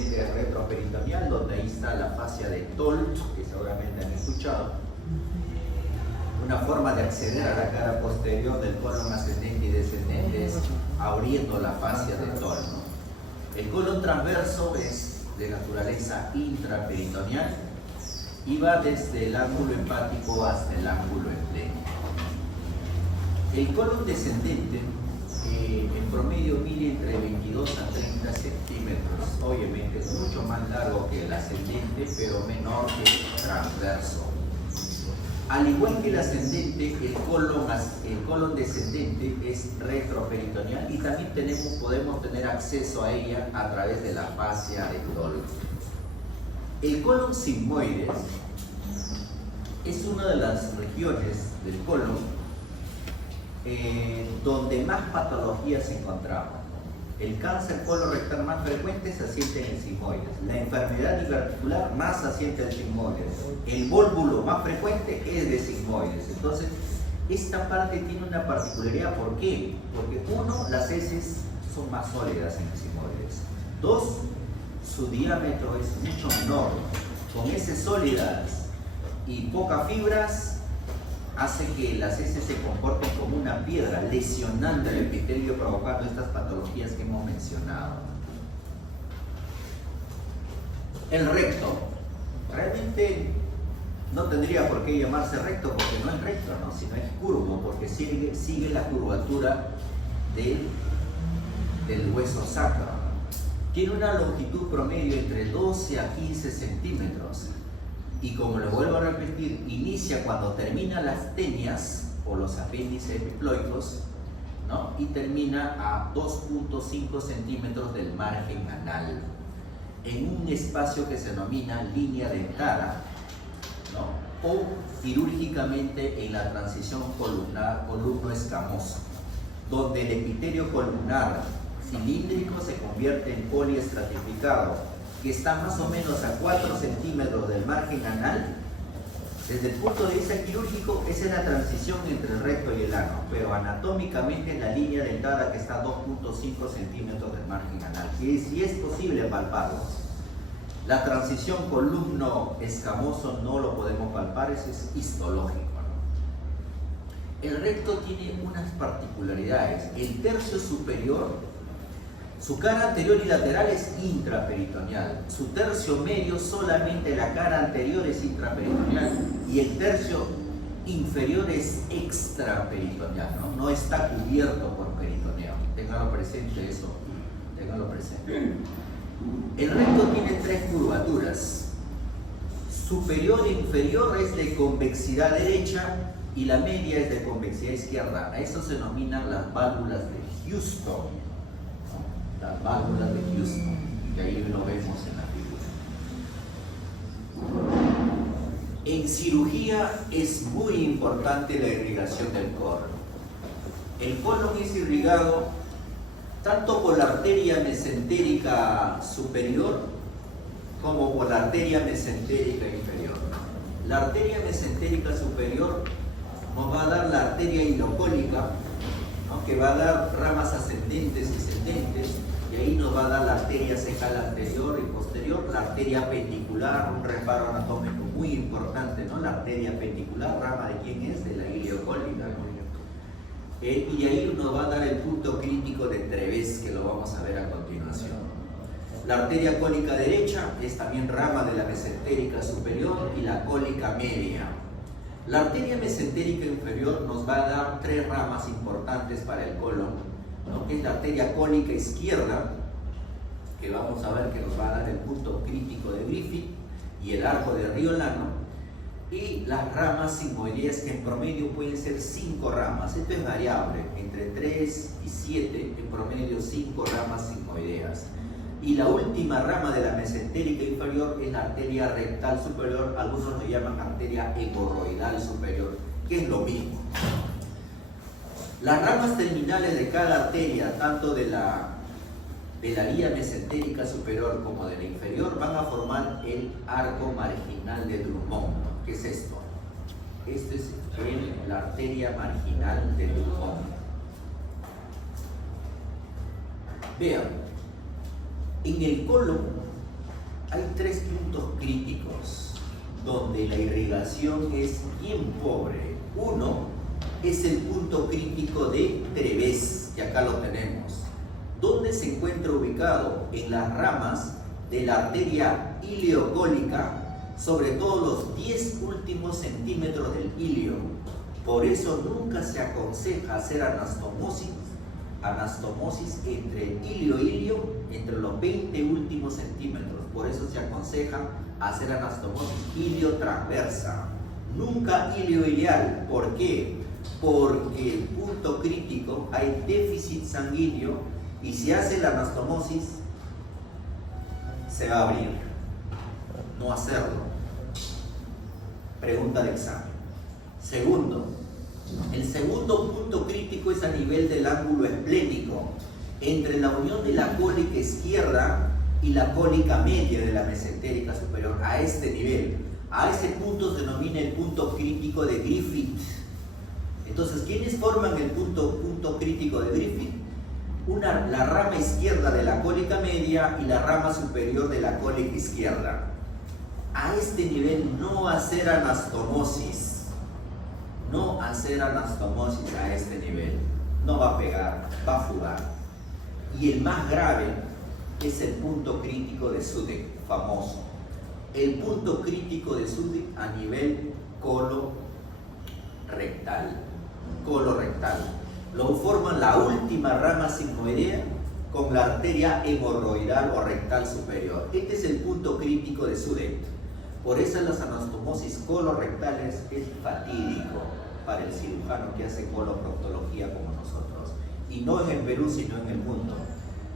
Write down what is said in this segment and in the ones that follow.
retroperitoneal, donde ahí está la fascia de Tolt, que seguramente han escuchado. Una forma de acceder a la cara posterior del colon ascendente y descendente es abriendo la fascia de Tolt, ¿no? El colon transverso es de naturaleza intraperitoneal y va desde el ángulo hepático hasta el ángulo esplénico. El colon descendente en promedio mide entre 22 a 30 centímetros. Obviamente es mucho más largo que el ascendente, pero menor que el transverso. Al igual que el ascendente, el colon descendente es retroperitoneal y también podemos tener acceso a ella a través de la fascia de Tolt. El colon sigmoides es una de las regiones del colon donde más patologías encontramos. El cáncer colorectal más frecuente se asienta en el sigmoides. La enfermedad diverticular más se asienta en el sigmoides. El vólvulo más frecuente es de sigmoides. Entonces, esta parte tiene una particularidad. ¿Por qué? Porque uno, las heces son más sólidas en el sigmoides. Dos, su diámetro es mucho menor. Con heces sólidas y pocas fibras, hace que las heces se comporten como una piedra, lesionando el epitelio, provocando estas patologías que hemos mencionado. El recto. Realmente no tendría por qué llamarse recto porque no es recto, ¿no? Sino es curvo, porque sigue la curvatura del hueso sacro. Tiene una longitud promedio entre 12 a 15 centímetros. Y como lo vuelvo a repetir, inicia cuando terminan las tenias o los apéndices diploicos, ¿no? Y termina a 2.5 centímetros del margen anal, en un espacio que se denomina línea dentada, ¿no? O quirúrgicamente en la transición columno-escamoso, donde el epitelio columnar cilíndrico se convierte en poliestratificado, que está más o menos a 4 centímetros del margen anal. Desde el punto de vista quirúrgico, esa es la transición entre el recto y el ano, pero anatómicamente en la línea dentada que está a 2.5 centímetros del margen anal, que si es posible palparlo. La transición columno-escamoso no lo podemos palpar, eso es histológico, ¿no? El recto tiene unas particularidades. El tercio superior, su cara anterior y lateral es intraperitoneal, su tercio medio solamente la cara anterior es intraperitoneal y el tercio inferior es extraperitoneal, ¿no? No está cubierto por peritoneo. Ténganlo presente eso, ténganlo presente. El recto tiene 3 curvaturas. Superior e inferior es de convexidad derecha y la media es de convexidad izquierda. A eso se denominan las válvulas de Houston. Las válvulas de Houston, que ahí lo vemos en la figura. En cirugía es muy importante la irrigación del colon. El colon es irrigado tanto por la arteria mesentérica superior como por la arteria mesentérica inferior. La arteria mesentérica superior nos va a dar la arteria ilocólica, ¿no? Que va a dar ramas ascendentes y descendentes. Y ahí nos va a dar la arteria cecal anterior y posterior, la arteria pendicular, un reparo anatómico muy importante, ¿no? La arteria pendicular, rama de quién es, de la ileocólica, ¿no? Y ahí nos va a dar el punto crítico de Treves, que lo vamos a ver a continuación. La arteria cólica derecha es también rama de la mesentérica superior y la cólica media. La arteria mesentérica inferior nos va a dar 3 ramas importantes para el colon, ¿no? Que es la arteria cólica izquierda, que vamos a ver que nos va a dar el punto crítico de Griffith y el arco de Riolano, y las ramas sigmoideas, que en promedio pueden ser 5 ramas. Esto es variable, entre 3 y 7, en promedio 5 ramas sigmoideas. Y la última rama de la mesentérica inferior es la arteria rectal superior, algunos lo llaman arteria hemorroidal superior, que es lo mismo. Las ramas terminales de cada arteria, tanto de la vía mesentérica superior como de la inferior, van a formar el arco marginal de Drummond. ¿Qué es esto? Esto es la arteria marginal de Drummond. Vean, en el colon hay 3 puntos críticos donde la irrigación es bien pobre. Uno es el punto crítico de Treves, que acá lo tenemos, donde se encuentra ubicado en las ramas de la arteria ileocólica, sobre todo los 10 últimos centímetros del ilio. Por eso nunca se aconseja hacer anastomosis entre ilio y ilio, entre los 20 últimos centímetros. Por eso se aconseja hacer anastomosis iliotransversa, nunca ilioilial. ¿Por qué? Porque el punto crítico hay déficit sanguíneo y si hace la anastomosis se va a abrir. No hacerlo. Pregunta de examen. Segundo, el segundo punto crítico es a nivel del ángulo esplénico, entre la unión de la cólica izquierda y la cólica media de la mesentérica superior. A este nivel, a ese punto se denomina el punto crítico de Griffith. Entonces, ¿quiénes forman el punto crítico de Griffith? La rama izquierda de la cólica media y la rama superior de la cólica izquierda. A este nivel no hacer anastomosis. No hacer anastomosis a este nivel. No va a pegar, va a fugar. Y el más grave es el punto crítico de Sudeck, famoso. El punto crítico de Sudeck a nivel colorectal. Lo forman la última rama sigmoidea con la arteria hemorroidal o rectal superior. Este es el punto crítico de Sudeck. Por eso las anastomosis colorectales es fatídico para el cirujano que hace coloproctología como nosotros. Y no en el Perú, sino en el mundo.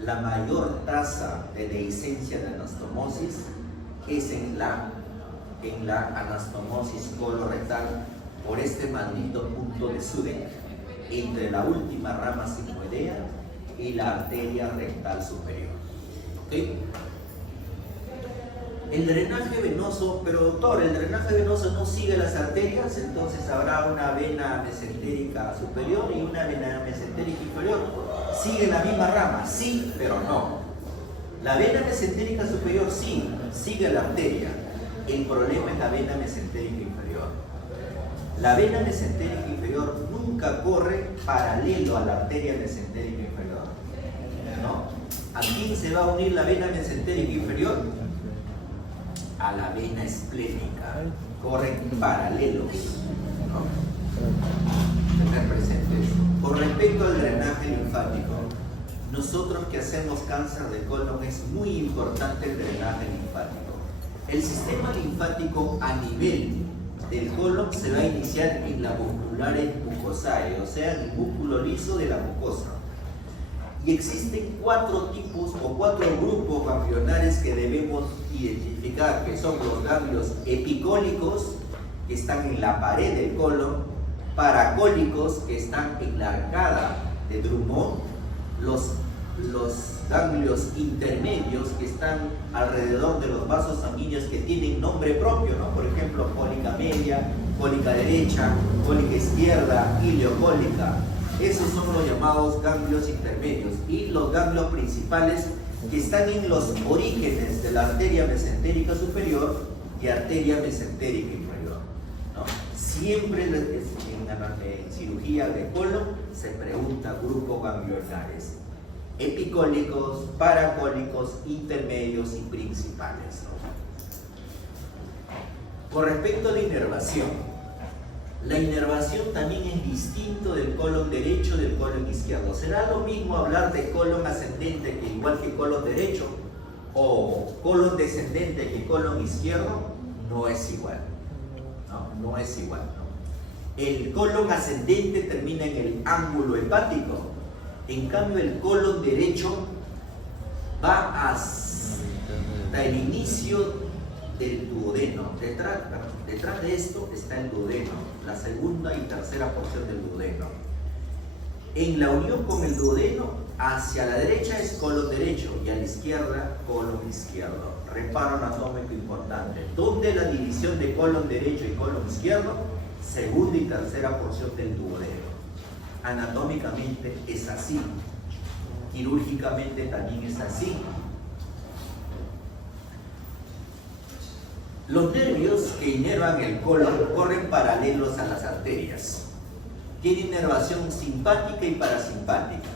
La mayor tasa de dehiscencia de anastomosis es en la anastomosis colorectal por este maldito punto de Sudeck, entre la última rama sigmoidea y la arteria rectal superior. ¿Okay? El drenaje venoso, pero doctor, el drenaje venoso no sigue las arterias, entonces habrá una vena mesentérica superior y una vena mesentérica inferior. ¿Sigue la misma rama? Sí, pero no. La vena mesentérica superior sí, sigue la arteria. El problema es la vena mesentérica inferior. La vena mesentérica inferior nunca corre paralelo a la arteria mesentérica inferior, ¿no? ¿A quién se va a unir la vena mesentérica inferior? A la vena esplénica. Corren paralelos, ¿no? Tener presentes. Con respecto al drenaje linfático, nosotros que hacemos cáncer de colon es muy importante el drenaje linfático. El sistema linfático a nivel del colon se va a iniciar en la musculares mucosae, o sea, en el músculo liso de la mucosa. Y existen 4 tipos o 4 grupos ganglionares que debemos identificar, que son los ganglios epicólicos, que están en la pared del colon, paracólicos, que están en la arcada de Drummond, los ganglios intermedios, que están alrededor de los vasos sanguíneos que tienen nombre propio, ¿no? Por ejemplo, cólica media, cólica derecha, cólica izquierda, ileocólica. Esos son los llamados ganglios intermedios. Y los ganglios principales que están en los orígenes de la arteria mesentérica superior y arteria mesentérica inferior, ¿no? Siempre en cirugía de colon se pregunta grupos ganglionares: epicólicos, paracólicos, intermedios y principales, ¿no? Con respecto a la inervación también es distinto del colon derecho del colon izquierdo. ¿Será lo mismo hablar de colon ascendente que igual que colon derecho? ¿O colon descendente que colon izquierdo? No es igual. No es igual, ¿no? El colon ascendente termina en el ángulo hepático. En cambio, el colon derecho va hasta el inicio del duodeno. Detrás de esto está el duodeno, la segunda y tercera porción del duodeno. En la unión con el duodeno, hacia la derecha es colon derecho y a la izquierda colon izquierdo. Reparo anatómico importante. ¿Dónde la división de colon derecho y colon izquierdo? Segunda y tercera porción del duodeno. Anatómicamente es así, quirúrgicamente también es así. Los nervios que inervan el colon corren paralelos a las arterias. Tiene inervación simpática y parasimpática.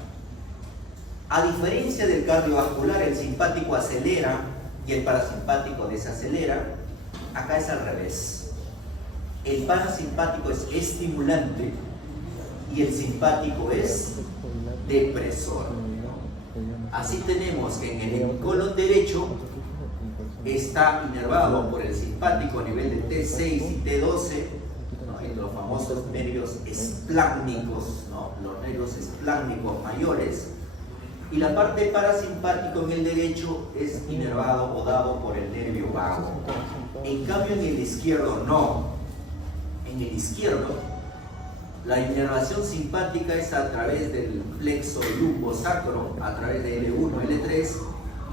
A diferencia del cardiovascular, el simpático acelera y el parasimpático desacelera. Acá es al revés. El parasimpático es estimulante y el simpático es depresor. Así tenemos que en el colon derecho está inervado por el simpático a nivel de T6 y T12, ¿no? En los famosos nervios espláncnicos, ¿no? Los nervios espláncnicos mayores, y la parte parasimpático en el derecho es inervado o dado por el nervio vago. En cambio en el izquierdo no. En el izquierdo la inervación simpática es a través del plexo lumbosacro, a través de L1, L3,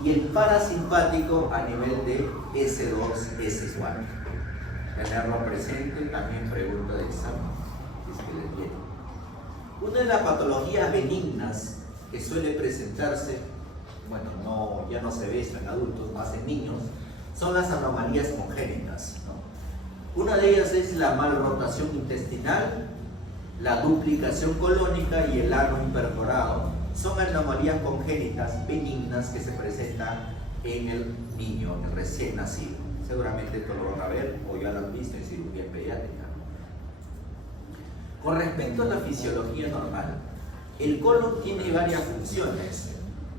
y el parasimpático a nivel de S2, S4. Tenerlo presente, también pregunta de examen, si es que le tiene. Una de las patologías benignas que suele presentarse, bueno, ya no se ve esto en adultos, más en niños, son las anomalías congénitas, ¿no? Una de ellas es la malrotación intestinal, la duplicación colónica y el ano imperforado. Son anomalías congénitas benignas que se presentan en el niño, en el recién nacido. Seguramente esto lo van a ver o ya lo han visto en cirugía pediátrica. Con respecto a la fisiología normal, el colon tiene varias funciones.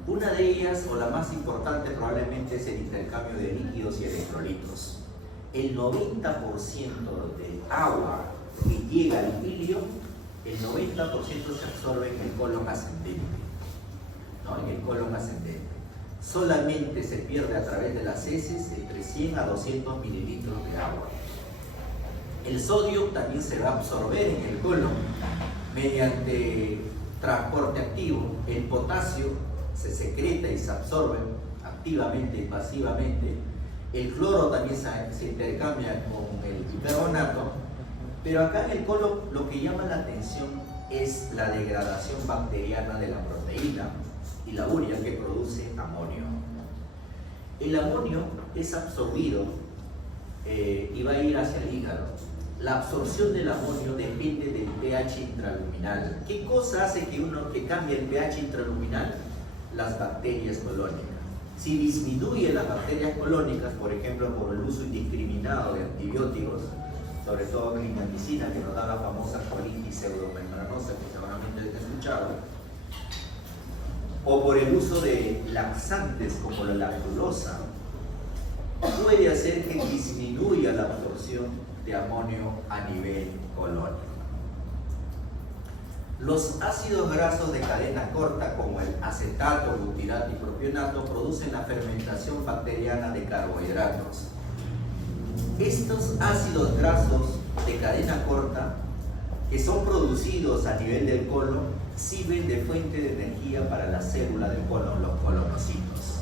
Una de ellas, o la más importante, probablemente es el intercambio de líquidos y electrolitos. El 90% del agua que llega al ilio, el 90% se absorbe en el colon ascendente, ¿no? En el colon ascendente. Solamente se pierde a través de las heces entre 100 a 200 mililitros de agua. El sodio también se va a absorber en el colon mediante transporte activo. El potasio se secreta y se absorbe activamente y pasivamente. El cloro también se intercambia con el bicarbonato. Pero acá en el colon lo que llama la atención es la degradación bacteriana de la proteína y la urea que produce amonio. El amonio es absorbido y va a ir hacia el hígado. La absorción del amonio depende del pH intraluminal. ¿Qué cosa hace que cambie el pH intraluminal? Las bacterias colónicas. Si disminuye las bacterias colónicas, por ejemplo, por el uso indiscriminado de antibióticos, sobre todo clindamicina, que nos da la famosa colitis pseudomembranosa que seguramente han escuchado, o por el uso de laxantes como la lactulosa, puede hacer que disminuya la absorción de amonio a nivel colónico. Los ácidos grasos de cadena corta, como el acetato, butirato y propionato, producen la fermentación bacteriana de carbohidratos. Estos ácidos grasos de cadena corta, que son producidos a nivel del colon, sirven de fuente de energía para la célula del colon, los colonocitos.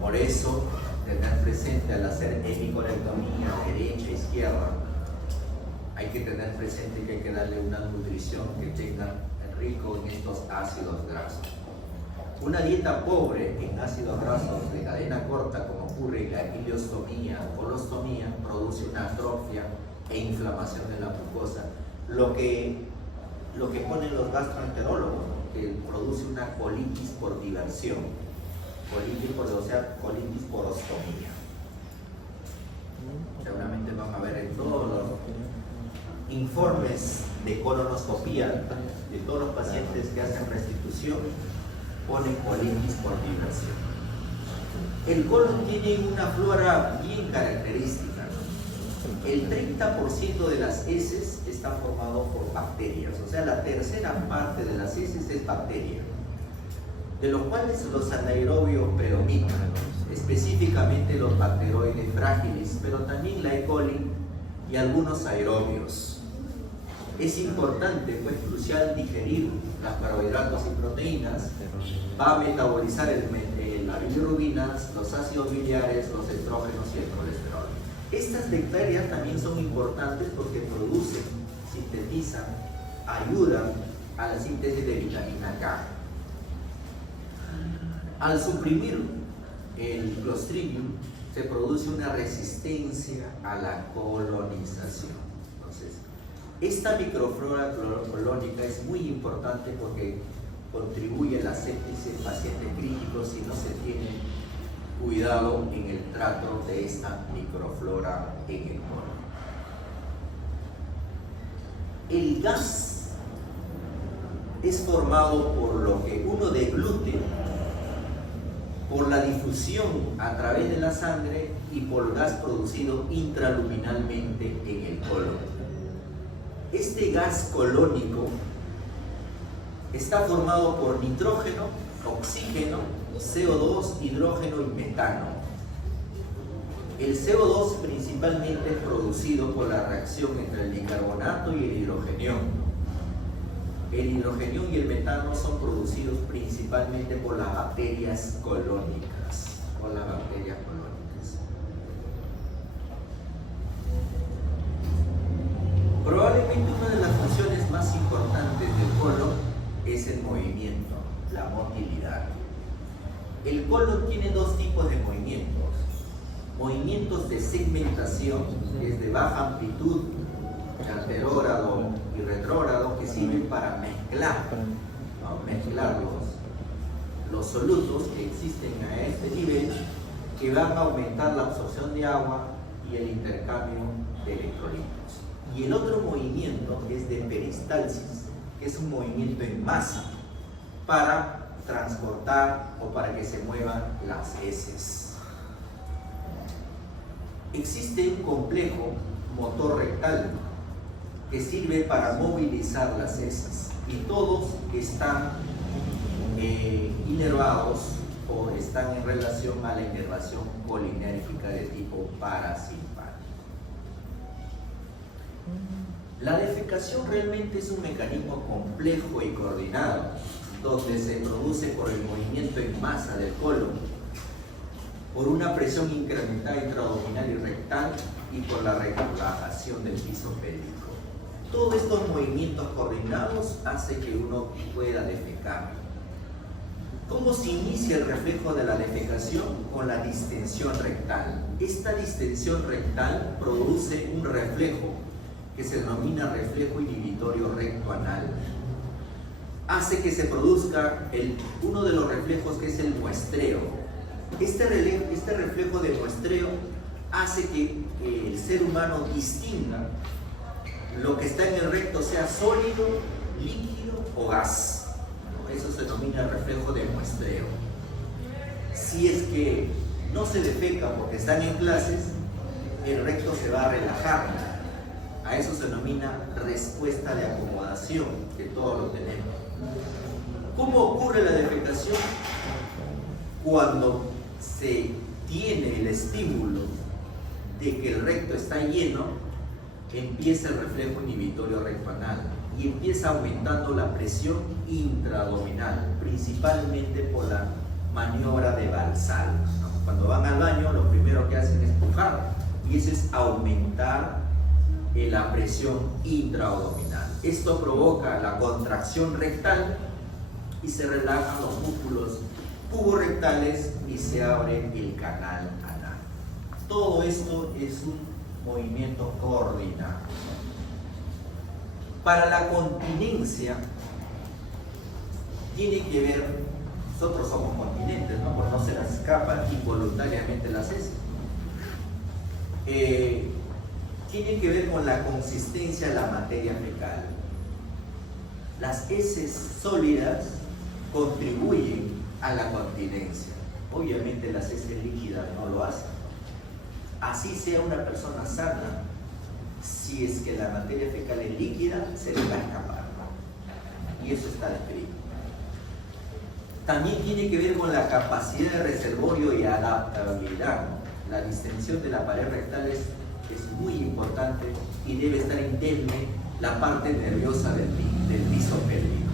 Por eso, tener presente al hacer hemicolectomía derecha e izquierda, hay que tener presente que hay que darle una nutrición que tenga rico en estos ácidos grasos. Una dieta pobre en ácidos grasos de cadena corta, como ocurre en la ileostomía o colostomía, produce una atrofia e inflamación de la mucosa, lo que ponen los gastroenterólogos, ¿no? Que produce una colitis por diversión, colitis por ostomía. Seguramente van a ver en todos los informes de colonoscopía de todos los pacientes que hacen restitución, ponen colitis por diversión. El colon tiene una flora bien característica, ¿no? El 30% de las heces está formado por bacterias, o sea, la tercera parte de las heces es bacteria, de los cuales los anaerobios predominan, específicamente los bacteroides frágiles, pero también la E. coli y algunos aerobios. Es importante, pues crucial, digerir los carbohidratos y proteínas, va a metabolizar las bilirrubinas, los ácidos biliares, los estrógenos y el colesterol. Estas bacterias también son importantes porque producen, sintetizan, ayudan a la síntesis de vitamina K. Al suprimir el Clostridium, se produce una resistencia a la colonización. Entonces, esta microflora colónica es muy importante porque contribuye a la sepsis en pacientes críticos si no se tiene cuidado en el trato de esta microflora en el colon. El gas es formado por lo que uno deglute por la difusión a través de la sangre y por gas producido intraluminalmente en el colon. Este gas colónico está formado por nitrógeno, oxígeno, CO2, hidrógeno y metano. El CO2 principalmente es producido por la reacción entre el bicarbonato y el hidrogenión. El hidrogenión y el metano son producidos principalmente por las bacterias colónicas. Probablemente una de las funciones más importantes del colon es el movimiento, la motilidad. El colon tiene dos tipos de movimientos. Movimientos de segmentación, que es de baja amplitud, anterógrado y retrógrado, que sirven para mezclar los solutos que existen a este nivel, que van a aumentar la absorción de agua y el intercambio de electrolitos. Y el otro movimiento es de peristalsis, que es un movimiento en masa para transportar o para que se muevan las heces. Existe un complejo motor rectal que sirve para movilizar las heces y todos están inervados o están en relación a la inervación colinérgica de tipo parasimpático. La defecación realmente es un mecanismo complejo y coordinado, donde se produce por el movimiento en masa del colon, por una presión incrementada intraabdominal y rectal y por la relajación del piso pélvico. Todos estos movimientos coordinados hacen que uno pueda defecar. ¿Cómo se inicia el reflejo de la defecación? Con la distensión rectal. Esta distensión rectal produce un reflejo que se denomina reflejo inhibitorio recto-anal. Hace que se produzca uno de los reflejos, que es el muestreo. Este reflejo de muestreo hace que el ser humano distinga lo que está en el recto, sea sólido, líquido o gas. Eso se denomina reflejo de muestreo. Si es que no se defeca porque están en clases, el recto se va a relajar. A eso se denomina respuesta de acomodación, que todos lo tenemos. ¿Cómo ocurre la defecación? Cuando se tiene el estímulo de que el recto está lleno, empieza el reflejo inhibitorio rectoanal y empieza aumentando la presión intraabdominal, principalmente por la maniobra de Valsalva. Cuando van al baño, lo primero que hacen es pujar, y eso es aumentar la presión intraabdominal. Esto provoca la contracción rectal y se relajan los músculos puborectales y se abre el canal anal. Todo esto es un movimiento coordinado. Para la continencia tiene que ver, nosotros somos continentes, ¿no? Porque no se nos escapan involuntariamente las heces. Tiene que ver con la consistencia de la materia fecal. Las heces sólidas contribuyen a la continencia. Obviamente las heces líquidas no lo hacen. Así sea una persona sana, si es que la materia fecal es líquida, se le va a escapar. Y eso está descrito. También tiene que ver con la capacidad de reservorio y adaptabilidad. La distensión de la pared rectal es muy importante y debe estar indemne la parte nerviosa del piso pélvico.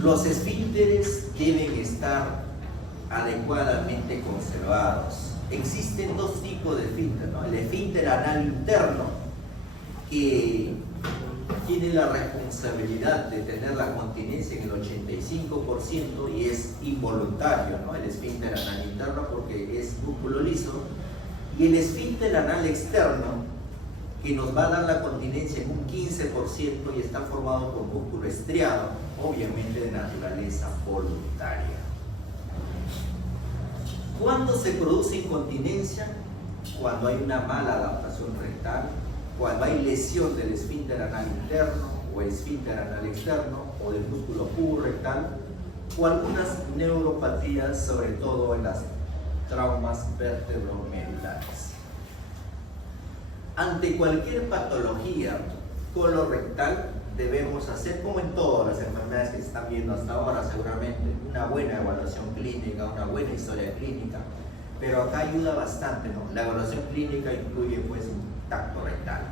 Los esfínteres deben estar adecuadamente conservados. Existen dos tipos de esfínter, ¿no? El esfínter anal interno, que tiene la responsabilidad de tener la continencia en el 85% y es involuntario, ¿no? El esfínter anal interno porque es músculo liso, y el esfínter anal externo que nos va a dar la continencia en un 15% y está formado por músculo estriado, obviamente de naturaleza voluntaria. ¿Cuándo se produce incontinencia? Cuando hay una mala adaptación rectal, cuando hay lesión del esfínter anal interno o esfínter anal externo o del músculo puborectal o algunas neuropatías, sobre todo en las traumas vertebromedulares. Ante cualquier patología colorectal debemos hacer, como en todas las enfermedades que se están viendo hasta ahora, seguramente una buena evaluación clínica, una buena historia clínica, pero acá ayuda bastante, ¿no? La evaluación clínica incluye pues un tacto rectal.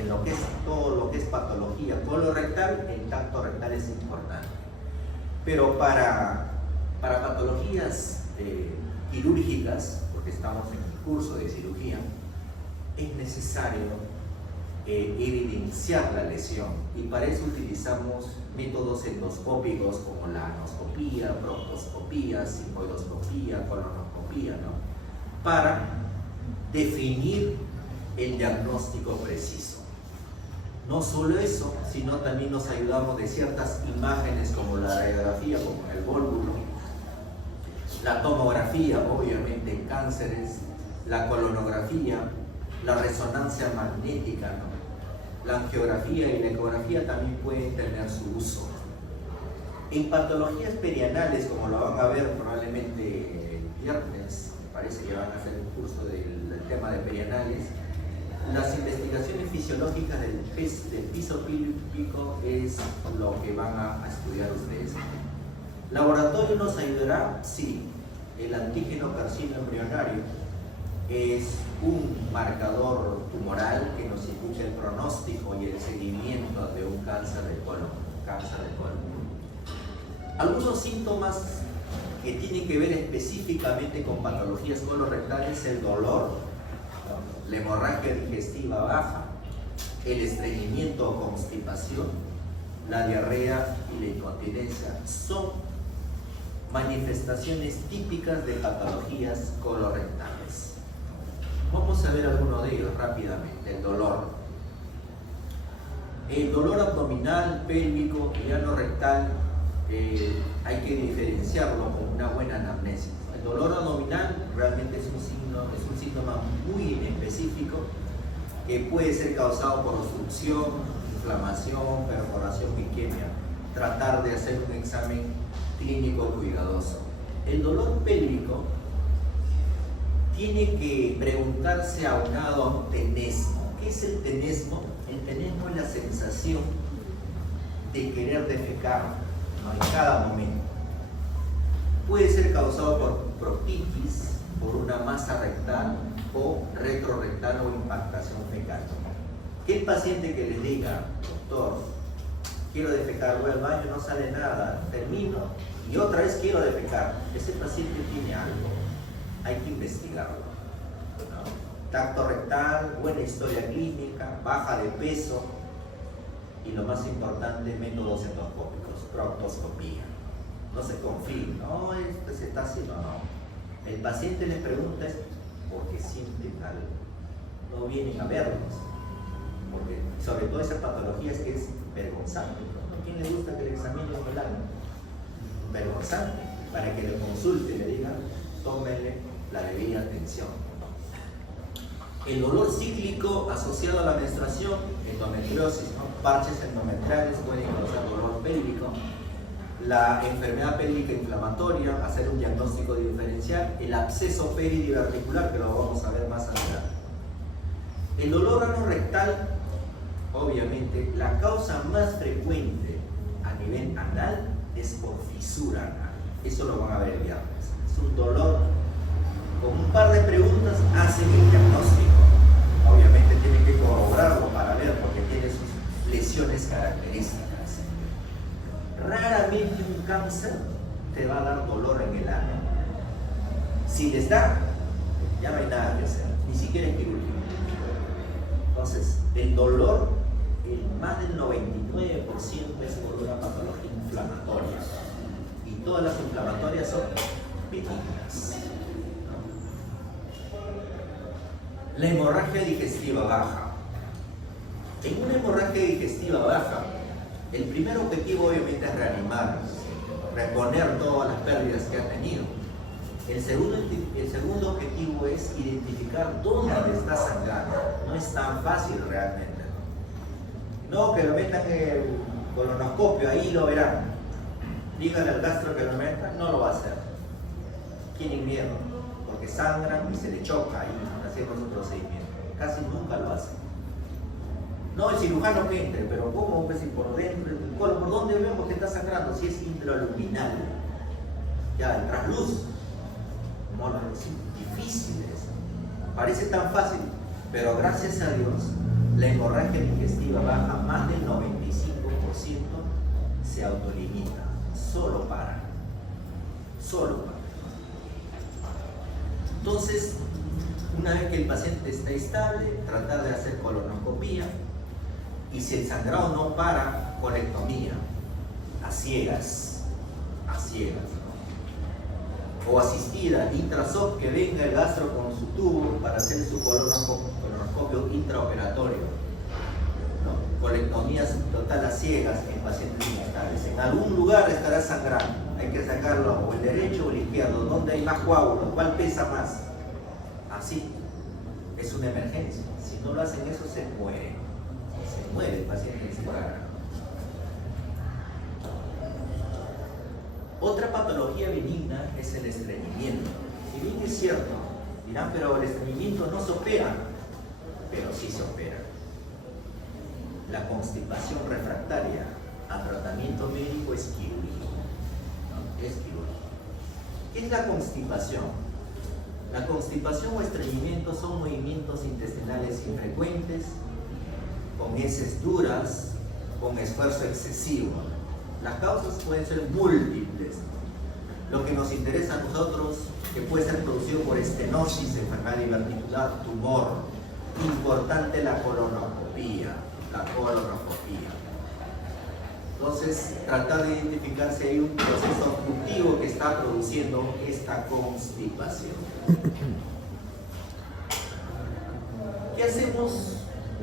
En lo que es todo lo que es patología colorectal, el tacto rectal es importante. Pero para patologías quirúrgicas, porque estamos en el curso de cirugía, es necesario evidenciar la lesión y para eso utilizamos métodos endoscópicos como la anoscopía, proctoscopía, sigmoidoscopía, colonoscopía, ¿no? Para definir el diagnóstico preciso. No solo eso, sino también nos ayudamos de ciertas imágenes como la radiografía, como el vólvulo, la tomografía, obviamente en cánceres, la colonografía, la resonancia magnética, ¿no? La angiografía y la ecografía también pueden tener su uso. En patologías perianales, como lo van a ver probablemente el viernes, me parece que van a hacer un curso del tema de perianales, las investigaciones fisiológicas del piso pélvico es lo que van a estudiar ustedes. ¿Laboratorio nos ayudará? Sí. El antígeno carcino embrionario es un marcador tumoral que nos indica el pronóstico y el seguimiento de un cáncer de colon. Algunos síntomas que tienen que ver específicamente con patologías colorectales: el dolor, la hemorragia digestiva baja, el estreñimiento o constipación, la diarrea y la incontinencia son manifestaciones típicas de patologías colorectales. Vamos a ver alguno de ellos rápidamente. El dolor. El dolor abdominal, pélvico y anorrectal hay que diferenciarlo con una buena anamnesis. El dolor abdominal realmente es un síntoma muy específico que puede ser causado por obstrucción, inflamación, perforación, isquemia. Tratar de hacer un examen clínico cuidadoso. El dolor pélvico tiene que preguntarse aunado a un tenesmo. ¿Qué es el tenesmo? El tenesmo es la sensación de querer defecar, ¿no? En cada momento. Puede ser causado por proctitis, por una masa rectal o retrorectal o impactación fecal. Que el paciente que le diga: doctor, quiero defecar, voy al baño, no sale nada, termino y otra vez quiero defecar, ese paciente tiene algo, hay que investigarlo, ¿no? Tacto rectal, buena historia clínica, baja de peso y lo más importante, métodos endoscópicos, proctoscopía. No se confíen, no, esto se está haciendo, no. El paciente les pregunta es porque sienten algo, no vienen a verlos, porque sobre todo esa patología es que es vergonzante, ¿no? ¿A quién le gusta que le examinen el ano? Vergonzante, para que le consulte, le digan, tómenle la debida atención. El dolor cíclico asociado a la menstruación, endometriosis, ¿no? Parches endometriales pueden causar dolor pélvico. La enfermedad pélvica inflamatoria, hacer un diagnóstico diferencial. El absceso peridiverticular, que lo vamos a ver más adelante. El dolor anorrectal, obviamente, la causa más frecuente a nivel anal es por fisura anal. Eso lo van a ver el viernes. Es un dolor. Con un par de preguntas hacen el diagnóstico. Obviamente tienen que corroborarlo para ver, porque tiene sus lesiones características. Raramente un cáncer te va a dar dolor en el ano. Si les da, ya no hay nada que hacer, ni siquiera en quirúrgico. Entonces, el dolor más del 99% es por una patología inflamatoria. Y todas las inflamatorias son benignas. La hemorragia digestiva baja. En una hemorragia digestiva baja, el primer objetivo obviamente es reanimar, reponer todas las pérdidas que ha tenido. El segundo objetivo es identificar dónde está sangrando. No es tan fácil realmente. No, que lo metan en el colonoscopio, ahí lo verán. Díganle al gastro que lo metan, no lo va a hacer. Tienen miedo, porque sangran y se le choca ahí haciendo su procedimiento. Casi nunca lo hacen. No, el cirujano que entre, pero ¿cómo? Pues si por dentro, ¿por dónde vemos que está sangrando? Si es intraluminal. Ya, el trasluz. No, es difícil eso. Parece tan fácil, pero gracias a Dios, la hemorragia digestiva baja, más del 95% se autolimita. Solo para. Entonces, una vez que el paciente está estable, tratar de hacer colonoscopía, y si el sangrado no para, colectomía, a ciegas, ¿no? O asistida, intrasoc, que venga el gastro con su tubo para hacer su colonoscopio intraoperatorio, ¿no? Colectomía total a ciegas en pacientes inestables. En algún lugar estará sangrando, hay que sacarlo o el derecho o el izquierdo, donde hay más coágulos, cuál pesa más. Así, es una emergencia. Si no lo hacen eso, se muere el paciente en su cara. Otra patología benigna es el estreñimiento. Si bien es cierto, dirán, pero el estreñimiento no se opera, pero sí se opera. La constipación refractaria a tratamiento médico es quirúrgico, ¿no? Es quirúrgico. ¿Qué es la constipación? La constipación o estreñimiento son movimientos intestinales infrecuentes, con heces duras, con esfuerzo excesivo. Las causas pueden ser múltiples. Lo que nos interesa a nosotros, que puede ser producido por estenosis, enfermedad diverticular, tumor. Importante la colonoscopía. Entonces, tratar de identificar si hay un proceso obstructivo que está produciendo esta constipación. ¿Qué hacemos?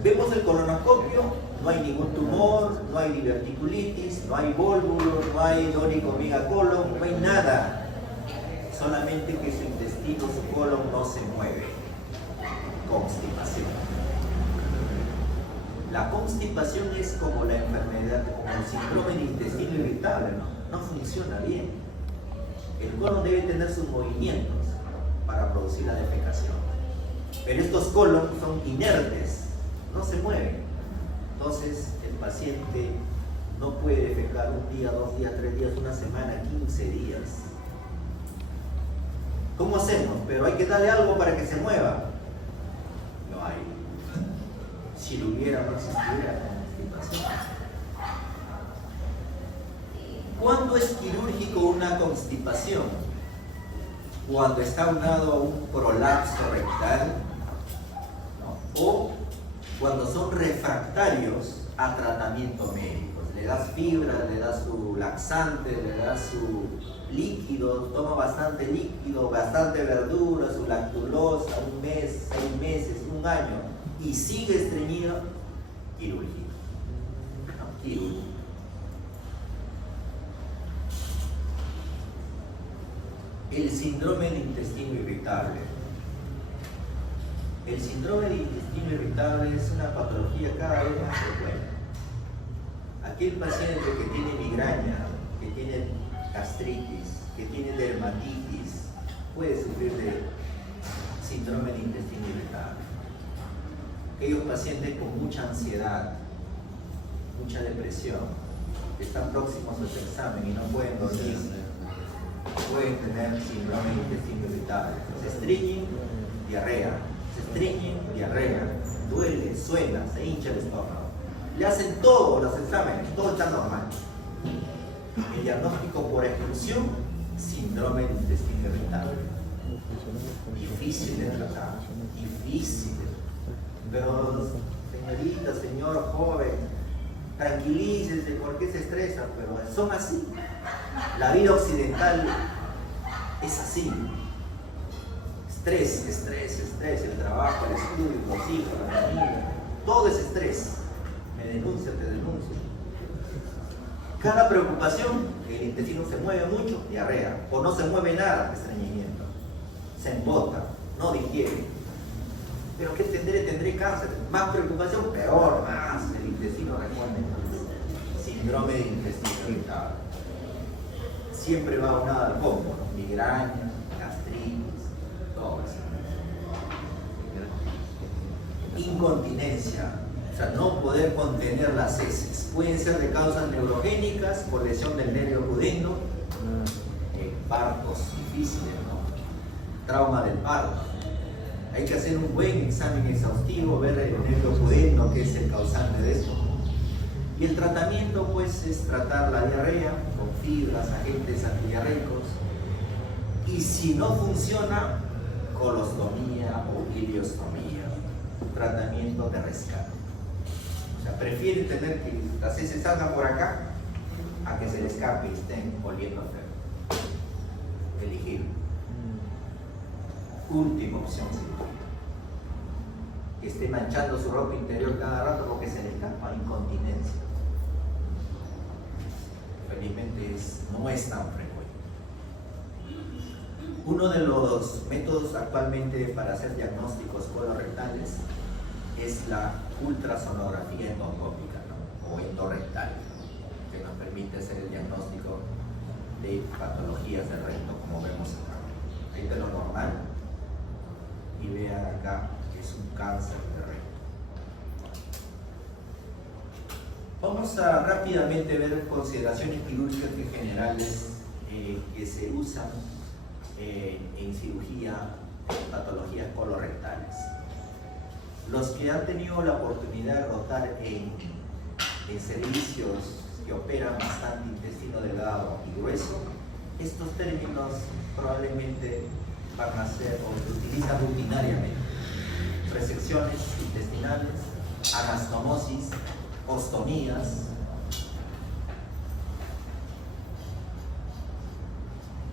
Vemos el colonoscopio, no hay ningún tumor, no hay diverticulitis, no hay vólvulo, no hay doricomegacolon, no hay nada. Solamente que su intestino, su colon no se mueve. Constipación. La constipación es como la enfermedad, como el síndrome de intestino irritable, ¿no? No funciona bien. El colon debe tener sus movimientos para producir la defecación. Pero estos colon son inertes, no se mueven. Entonces el paciente no puede defecar un día, 2 días, 3 días, una semana, 15 días. ¿Cómo hacemos? Pero hay que darle algo para que se mueva. No hay. Si lo hubiera, no existiera constipación. ¿Cuándo es quirúrgico una constipación? Cuando está aunado a un prolapso rectal, ¿no? O cuando son refractarios a tratamiento médico. Le das fibra, le das su laxante, le das su líquido, toma bastante líquido, bastante verdura, su lactulosa, 1 mes, 6 meses, 1 año, y sigue estreñido, quirúrgico. ¿No? Quirúrgico. El síndrome de intestino irritable. El síndrome de intestino irritable es una patología cada vez más frecuente. Aquel paciente que tiene migraña, que tiene gastritis, que tiene dermatitis, puede sufrir de síndrome de intestino irritable. Aquellos pacientes con mucha ansiedad, mucha depresión, que están próximos a su examen y no pueden dormir, pueden tener síndrome de intestino irritable. Se estreñen, diarrea. Se estreñen, diarrea, duele, suena, se hincha el estómago. Le hacen todos los exámenes, todo está normal. El diagnóstico por exclusión, síndrome de intestino irritable. Difícil de tratar, difícil. Pero señorita, señor joven, tranquilícense, ¿por qué se estresan? Pero son así. La vida occidental es así. Estrés, estrés, estrés, el trabajo, el estudio, los hijos, la familia, todo es estrés. Me denuncia, te denuncio. Cada preocupación, el intestino se mueve mucho, diarrea, o no se mueve nada, estreñimiento, se embota, no digiere. Pero ¿qué tendré? Tendré cáncer. Más preocupación, peor, más, el intestino responde. Síndrome de intestino irritable. Siempre va unado al combo, ¿no? Migraña, gastritis, todo eso. Incontinencia, o sea, no poder contener las heces. Pueden ser de causas neurogénicas, por lesión del nervio pudendo, partos difíciles, ¿no? Trauma del parto. Hay que hacer un buen examen exhaustivo, ver el nervio pudendo, que es el causante de esto. Y el tratamiento, pues, es tratar la diarrea con fibras, agentes antidiarreicos. Y si no funciona, colostomía o ileostomía, tratamiento de rescate. O sea, prefieren tener que las heces salgan por acá a que se le escape y estén oliendo feo. Elegir. Última opción, cirugía. Que esté manchando su ropa interior cada rato porque se le escapa, incontinencia. Felizmente no es tan frecuente. Uno de los métodos actualmente para hacer diagnósticos colorectales es la ultrasonografía endoscópica, ¿no? O endorrectal, que nos permite hacer el diagnóstico de patologías del recto, como vemos acá. Ahí está lo normal. Y vean acá que es un cáncer de recto. Vamos a rápidamente ver consideraciones quirúrgicas y generales que se usan en cirugía en patologías colorectales. Los que han tenido la oportunidad de rotar en servicios que operan bastante intestino delgado y grueso, estos términos probablemente van a ser o se utilizan rutinariamente. Resecciones intestinales, anastomosis, ostomías.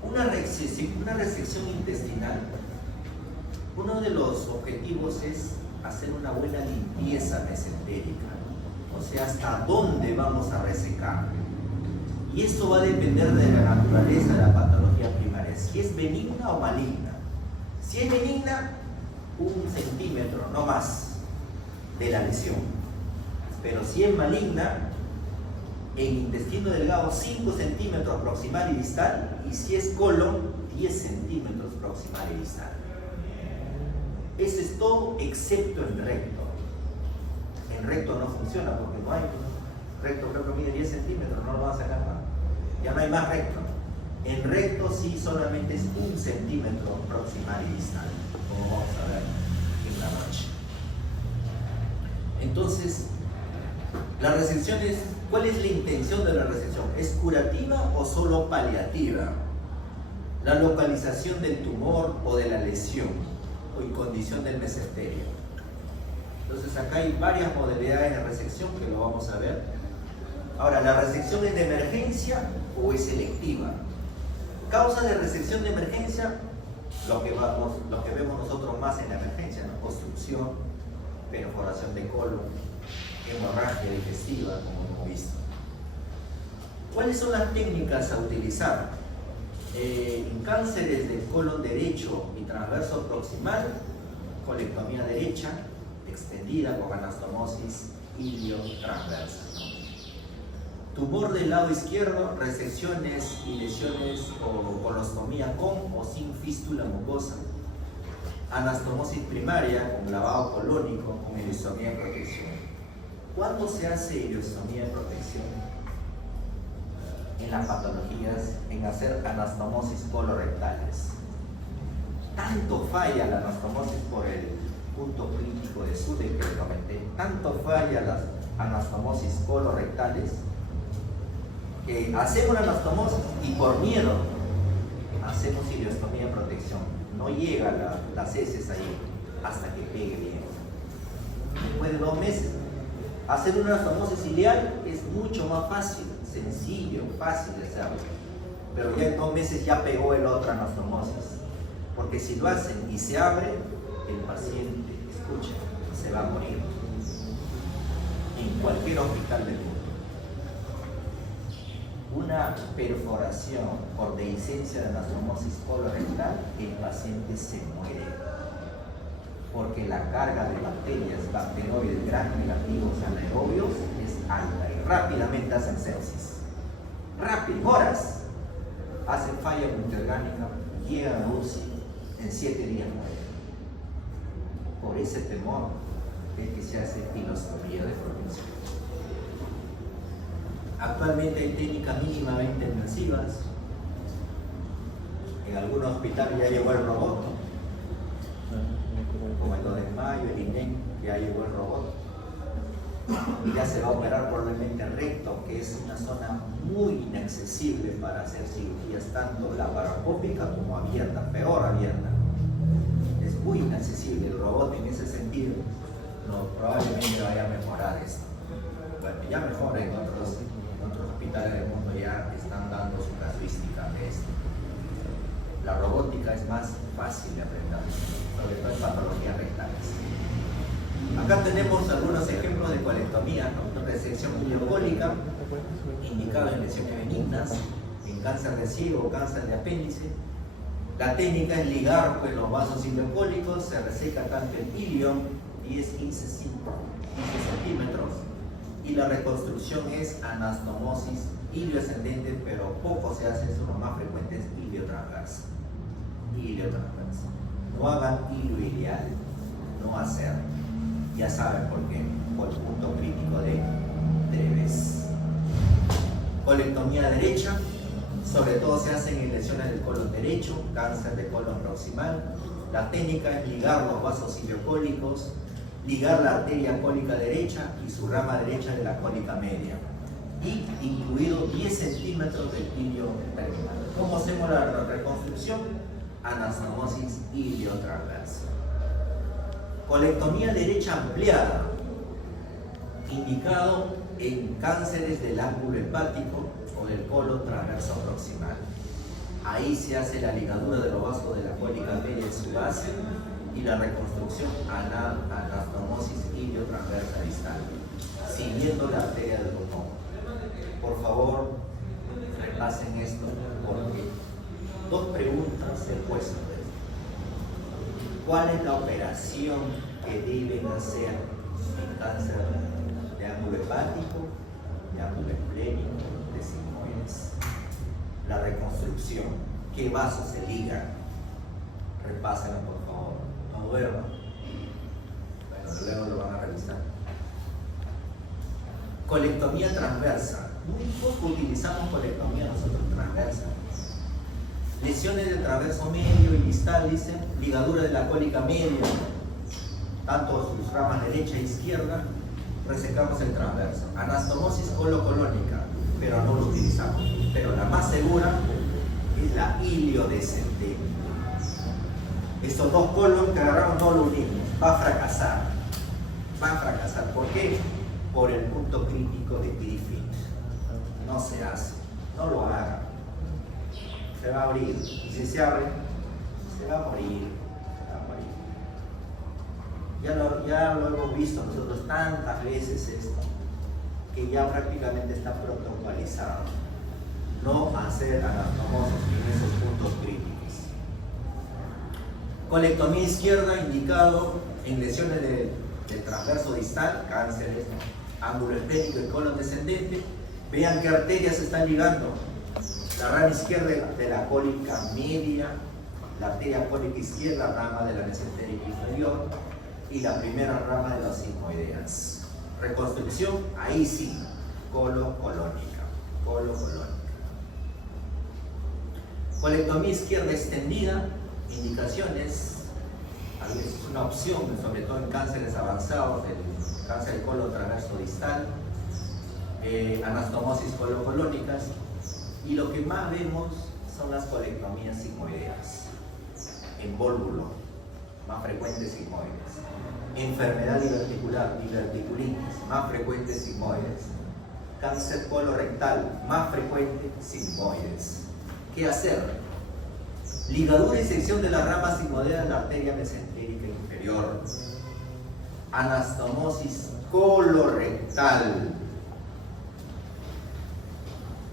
Una resección intestinal, uno de los objetivos es hacer una buena limpieza mesentérica, ¿no? O sea, hasta dónde vamos a resecar. Y esto va a depender de la naturaleza de la patología primaria, si es benigna o maligna. Si es benigna, 1 centímetro, no más, de la lesión. Pero si es maligna, en intestino delgado 5 centímetros proximal y distal, y si es colon, 10 centímetros proximal y distal. Ese es todo excepto en recto. En recto no funciona porque no hay recto, creo que mide 10 centímetros, no lo van a sacar más. Ya no hay más recto. En recto sí solamente es 1 centímetro proximal y distal, como vamos a ver en la noche. Entonces, la resección es, ¿cuál es la intención de la resección? ¿Es curativa o solo paliativa? La localización del tumor o de la lesión y condición del mesenterio. Entonces acá hay varias modalidades de resección que lo vamos a ver. Ahora, ¿la resección es de emergencia o es selectiva? Causa de resección de emergencia, lo que vemos nosotros más en la emergencia, ¿no? Obstrucción, perforación de colon, hemorragia digestiva, como hemos visto. ¿Cuáles son las técnicas a utilizar? En cánceres del colon derecho y transverso proximal, colectomía derecha, extendida con anastomosis ilio-transversa. Tumor del lado izquierdo, resecciones y lesiones o colostomía con o sin fístula mucosa. Anastomosis primaria con lavado colónico con ileostomía de protección. ¿Cuándo se hace ileostomía de protección? En las patologías, en hacer anastomosis colorectales. Tanto falla la anastomosis por el punto crítico de Sudeck que le comenté, tanto falla las anastomosis colorectales que hacemos la anastomosis y por miedo hacemos ileostomía de protección. No llega las heces ahí hasta que pegue bien. Después de 2 meses Hacer una anastomosis ileal es mucho más fácil, sencillo, fácil de hacerlo. Pero ya en 2 meses ya pegó el otro anastomosis. Porque si lo hacen y se abre, el paciente, escucha, se va a morir. En cualquier hospital del mundo. Una perforación por dehiscencia de anastomosis colorectal, el paciente se muere. Porque la carga de bacterias, bacteroides gram negativos anaerobios es alta y rápidamente hacen sepsis. Rápido, horas. Hacen falla multiorgánica, llegan a UCI, en 7 días mueren. Por ese temor es que se hace filosofía de formación. Actualmente hay técnicas mínimamente invasivas. En algunos hospitales ya llegó el robot, como el 2 de mayo, el INEM, ya llegó el robot. Y ya se va a operar probablemente el recto, que es una zona muy inaccesible para hacer cirugías, tanto laparoscópica como abierta, peor abierta. Es muy inaccesible el robot en ese sentido. No, probablemente vaya a mejorar esto. Bueno, ya mejora en otros hospitales del mundo, ya están dando su casuística de esto. La robótica es más fácil de aprender, sobre todo en patologías rectales. Acá tenemos algunos ejemplos de colectomía, ¿no? Resección ileocólica, indicado en lesiones benignas, en cáncer de ciego o cáncer de apéndice. La técnica es ligar pues, los vasos ileocólicos, se reseca tanto el ilio, 10-15 centímetros, y la reconstrucción es anastomosis ilioascendente, pero poco se hace, eso lo más frecuente es iliotransversa. Iliotransversa. No hagan ilio ileal, no hacer. Ya saben por qué, por el punto crítico de Treves. Colectomía derecha, sobre todo se hacen en lesiones del colon derecho, cáncer de colon proximal. La técnica es ligar los vasos ileocólicos, ligar la arteria cólica derecha y su rama derecha de la cólica media, y incluido 10 centímetros del ilio terminal. ¿Cómo hacemos la reconstrucción? Anastomosis iliotransversa. Colectomía derecha ampliada, indicado en cánceres del ángulo hepático o del colon transverso proximal. Ahí se hace la ligadura de los vasos de la cólica media en su base y la reconstrucción anastomosis iliotransversa distal, siguiendo la arteria del pulmón. Por favor, repasen esto porque 2 preguntas se he puesto. ¿Cuál es la operación que deben hacer en cáncer de ángulo hepático, de ángulo esplénico, de sigmoides? La reconstrucción. ¿Qué vasos se ligan? Repásenlo por favor. No duerman. Bueno, luego lo van a revisar. Colectomía transversa. Muy poco utilizamos colectomía nosotros transversa. Lesiones del transverso medio y distal, dicen, ligadura de la cólica media, tanto sus ramas derecha e izquierda, resecamos el transverso. Anastomosis colocolónica, pero no lo utilizamos. Pero la más segura es la iliodescendente. Estos 2 colon que agarramos no lo unimos, va a fracasar. Va a fracasar. ¿Por qué? Por el punto crítico de Griffith. No se hace, no lo hagan. Se va a abrir, y si se abre, se va a morir, Ya lo hemos visto nosotros tantas veces esto, que ya prácticamente está protocolizado. No hacer anastomosis en esos puntos críticos. Colectomía izquierda, indicado en lesiones del transverso distal, cánceres, ángulo esplénico y colon descendente. Vean qué arterias se están ligando. La rama izquierda de la cólica media, la arteria cólica izquierda, rama de la mesentérica inferior y la primera rama de las sigmoideas. Reconstrucción, ahí sí, colocolónica. Colectomía izquierda extendida, indicaciones, es una opción, sobre todo en cánceres avanzados, el cáncer de colon transverso distal, anastomosis colocolónicas. Y lo que más vemos son las colectomías sigmoideas, en vólvulo. más frecuentes sigmoides. Enfermedad diverticular, diverticulitis, más frecuente sigmoides. Cáncer colorectal, más frecuente sigmoides. ¿Qué hacer? Ligadura y sección de la rama sigmoidea de la arteria mesentérica inferior. Anastomosis colorectal,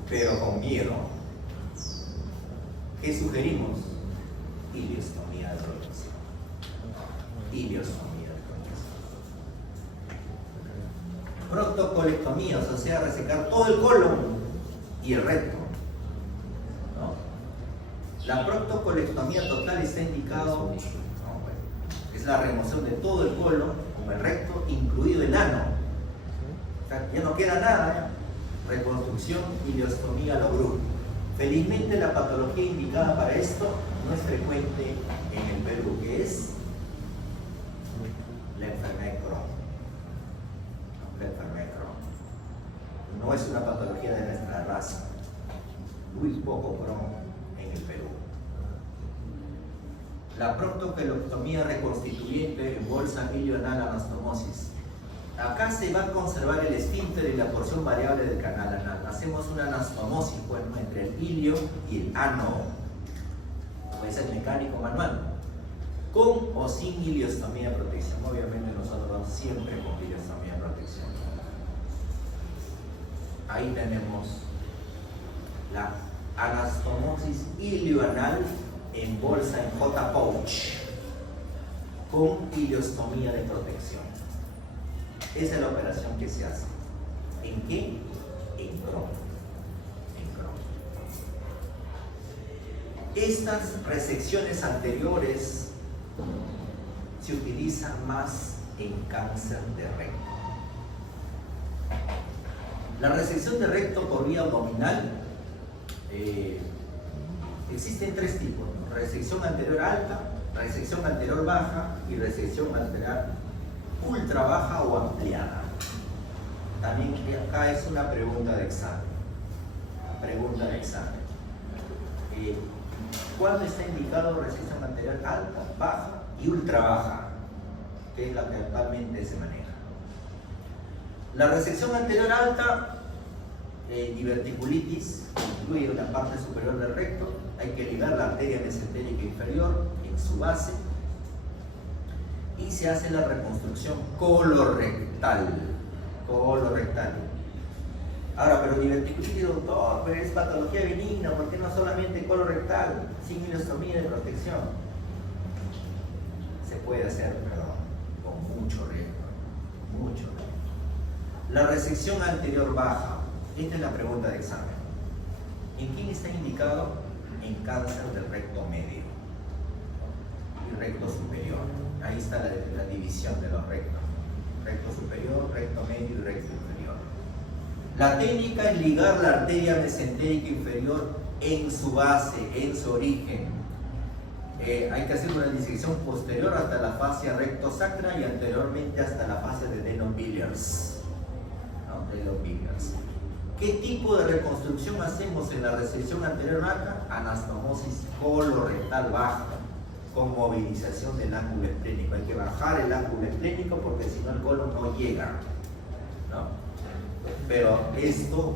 pero con miedo. ¿Qué sugerimos? Ileostomía de protección. Ileostomía de protección. Proctocolectomía, o sea, resecar todo el colon y el recto. ¿No? La proctocolectomía total está indicado, es la remoción de todo el colon, como el recto, incluido el ano. O sea, ya no queda nada, ¿ya? Reconstrucción, ileostomía, lo bruto. Felizmente la patología indicada para esto no es frecuente en el Perú, que es la enfermedad de Crohn. La enfermedad de Crohn. No es una patología de nuestra raza. Muy poco Crohn en el Perú. La proctocolectomía reconstituyente en bolsa ilioanal anastomosis. Acá se va a conservar el esfínter y la porción variable del canal anal. Hacemos una anastomosis, bueno, entre el ilio y el ano. Puede ser mecánico o manual. Con o sin ileostomía de protección. Obviamente nosotros vamos siempre con ileostomía de protección. Ahí tenemos la anastomosis ilioanal en bolsa en J-pouch con ileostomía de protección. Esa es la operación que se hace. ¿En qué? En Crohn. En Crohn. Estas resecciones anteriores se utilizan más en cáncer de recto. La resección de recto por vía abdominal existen tres tipos, ¿no? Resección anterior alta, resección anterior baja y resección anterior ultra baja o ampliada. También acá es una pregunta de examen. Pregunta de examen. ¿Cuándo está indicado resección anterior alta, baja y ultra baja? Que es la que actualmente se maneja. La resección anterior alta, diverticulitis, incluye la parte superior del recto. Hay que ligar la arteria mesentérica inferior en su base y se hace la reconstrucción colorectal. Colorectal. Ahora, pero diverticulitis, doctor, pero es patología benigna, ¿por qué no solamente colorectal, sin ileostomía de protección? Se puede hacer, pero con mucho riesgo, mucho riesgo. La resección anterior baja, esta es la pregunta de examen. ¿En quién está indicado? En cáncer del recto medio y recto superior. Ahí está la división de los rectos. Recto superior, recto medio y recto inferior. La técnica es ligar la arteria mesentérica inferior en su base, en su origen. Hay que hacer una disección posterior hasta la fascia recto-sacra y anteriormente hasta la fascia de Denon-Villiers. ¿No? Denon-Villiers. ¿Qué tipo de reconstrucción hacemos en la resección anterior baja? Anastomosis colorectal baja, con movilización del ángulo esplénico. Hay que bajar el ángulo esplénico porque si no el colon no llega, ¿no? Pero esto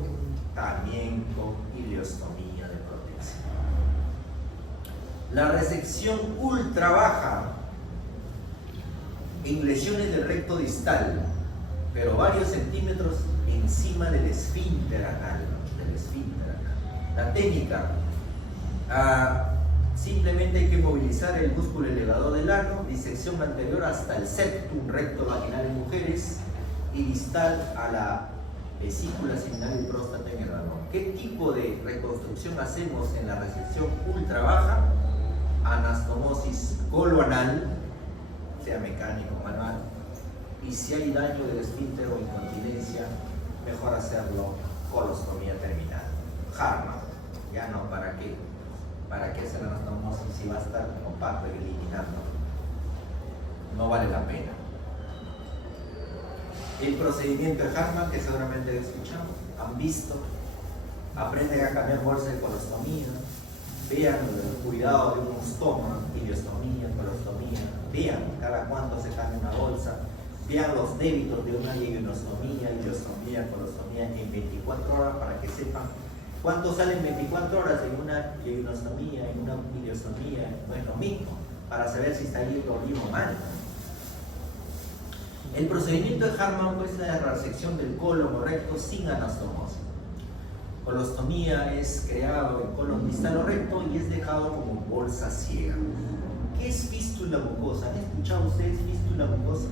también con ileostomía de protección. La resección ultra baja en lesiones del recto distal, pero varios centímetros encima del esfínter anal, La técnica, simplemente hay que movilizar el músculo elevador del ano, disección anterior hasta el septum recto vaginal en mujeres y distal a la vesícula seminal y próstata en el varón. ¿Qué tipo de reconstrucción hacemos en la resección ultra baja? Anastomosis coloanal, sea mecánico o manual, y si hay daño del esfínter o incontinencia, mejor hacerlo colostomía terminal. Harman, ya no, ¿para qué? ¿Para qué hacer la anastomosis si va a estar compacto y eliminando? No vale la pena. El procedimiento de Harman, que seguramente escuchamos, han visto, aprenden a cambiar bolsa de colostomía, vean el cuidado de un ostoma, ileostomía, colostomía, vean cada cuánto se cambia una bolsa, vean los débitos de una iliostomía, colostomía en 24 horas para que sepan cuánto sale en 24 horas en una iliostomía, en una iliostomía, no es lo mismo, para saber si está yendo bien o mal. El procedimiento de Hartmann pues, es la resección del colon o recto sin anastomosis. Colostomía es creado el colon distal o recto y es dejado como bolsa ciega. ¿Qué es fístula mucosa? ¿Han escuchado ustedes fístula mucosa?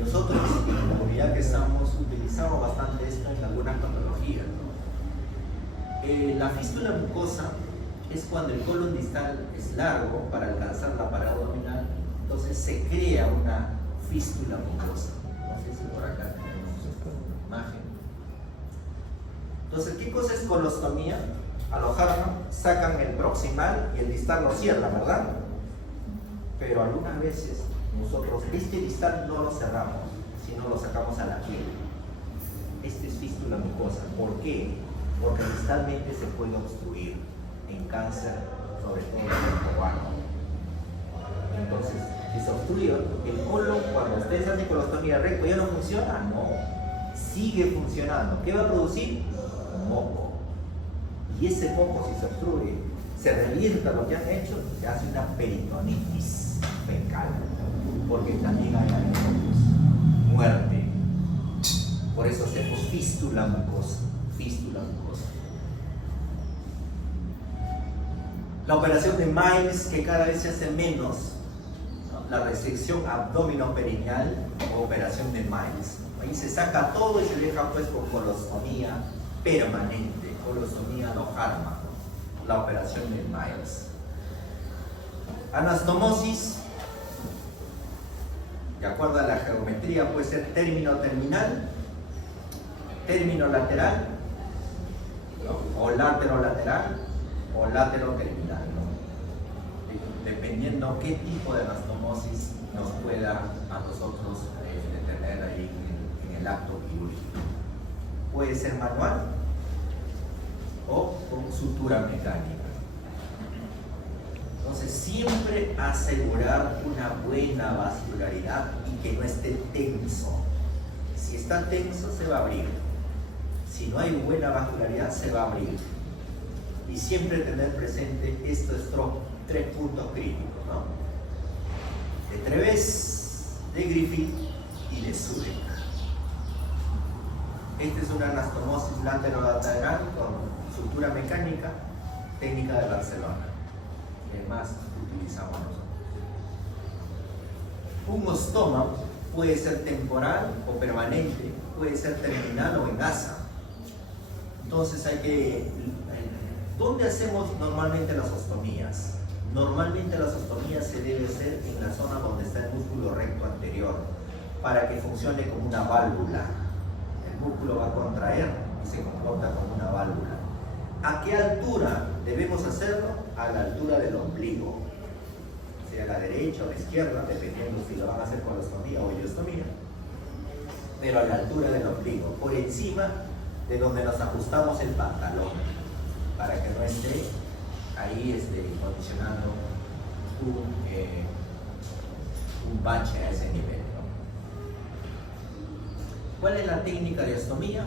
Nosotros en la unidad que estamos utilizamos bastante esto en algunas patologías, ¿no? La fístula mucosa es cuando el colon distal es largo para alcanzar la pared abdominal, entonces se crea una fístula mucosa. No sé si por acá tenemos una imagen. Entonces, ¿qué cosa es colostomía? A los Hartmann sacan el proximal y el distal lo cierran, ¿verdad? Pero algunas veces nosotros este distal no lo cerramos, sino lo sacamos a la piel. Este es fístula mucosa. ¿Por qué? Porque distalmente se puede obstruir en cáncer, sobre todo en el cubano. Entonces, si se obstruye el colon, cuando ustedes hacen colostomía recto, ¿ya no funciona? No, sigue funcionando. ¿Qué va a producir? Moco. Y ese moco, si se obstruye, se revienta lo que han hecho, se hace una peritonitis fecal, porque también hay alimentos, muerte. Por eso hacemos fístula mucosa, fístula mucosa. La operación de Miles, que cada vez se hace menos, ¿no? La resección abdominoperineal o operación de Miles. Ahí se saca todo y se deja pues con colostomía permanente, colostomía no Hartmann, la operación de Miles. Anastomosis, de acuerdo a la geometría, puede ser término terminal, término lateral, ¿no? O lateral o látero-terminal, ¿no? Dependiendo qué tipo de anastomosis nos pueda a nosotros detener ahí en el acto quirúrgico. Puede ser manual o con sutura mecánica. Entonces, siempre asegurar una buena vascularidad y que no esté tenso. Si está tenso, se va a abrir. Si no hay buena vascularidad, se va a abrir. Y siempre tener presente estos tres puntos críticos, ¿no? De Treves, de Griffith y de Zurek. Esta es una anastomosis lateral con sutura mecánica, técnica de Barcelona, que más utilizamos nosotros. Un ostoma puede ser temporal o permanente, puede ser terminal o en gasa. Entonces hay que... ¿Dónde hacemos normalmente las ostomías? Normalmente las ostomías se debe hacer en la zona donde está el músculo recto anterior, para que funcione como una válvula. El músculo va a contraer y se comporta como una válvula. ¿A qué altura debemos hacerlo? A la altura del ombligo, sea a la derecha o a la izquierda, dependiendo si lo van a hacer con ostomía o ileostomía, pero a la altura del ombligo, por encima de donde nos ajustamos el pantalón, para que no esté ahí condicionando un bache a ese nivel, ¿no? ¿Cuál es la técnica de ostomía?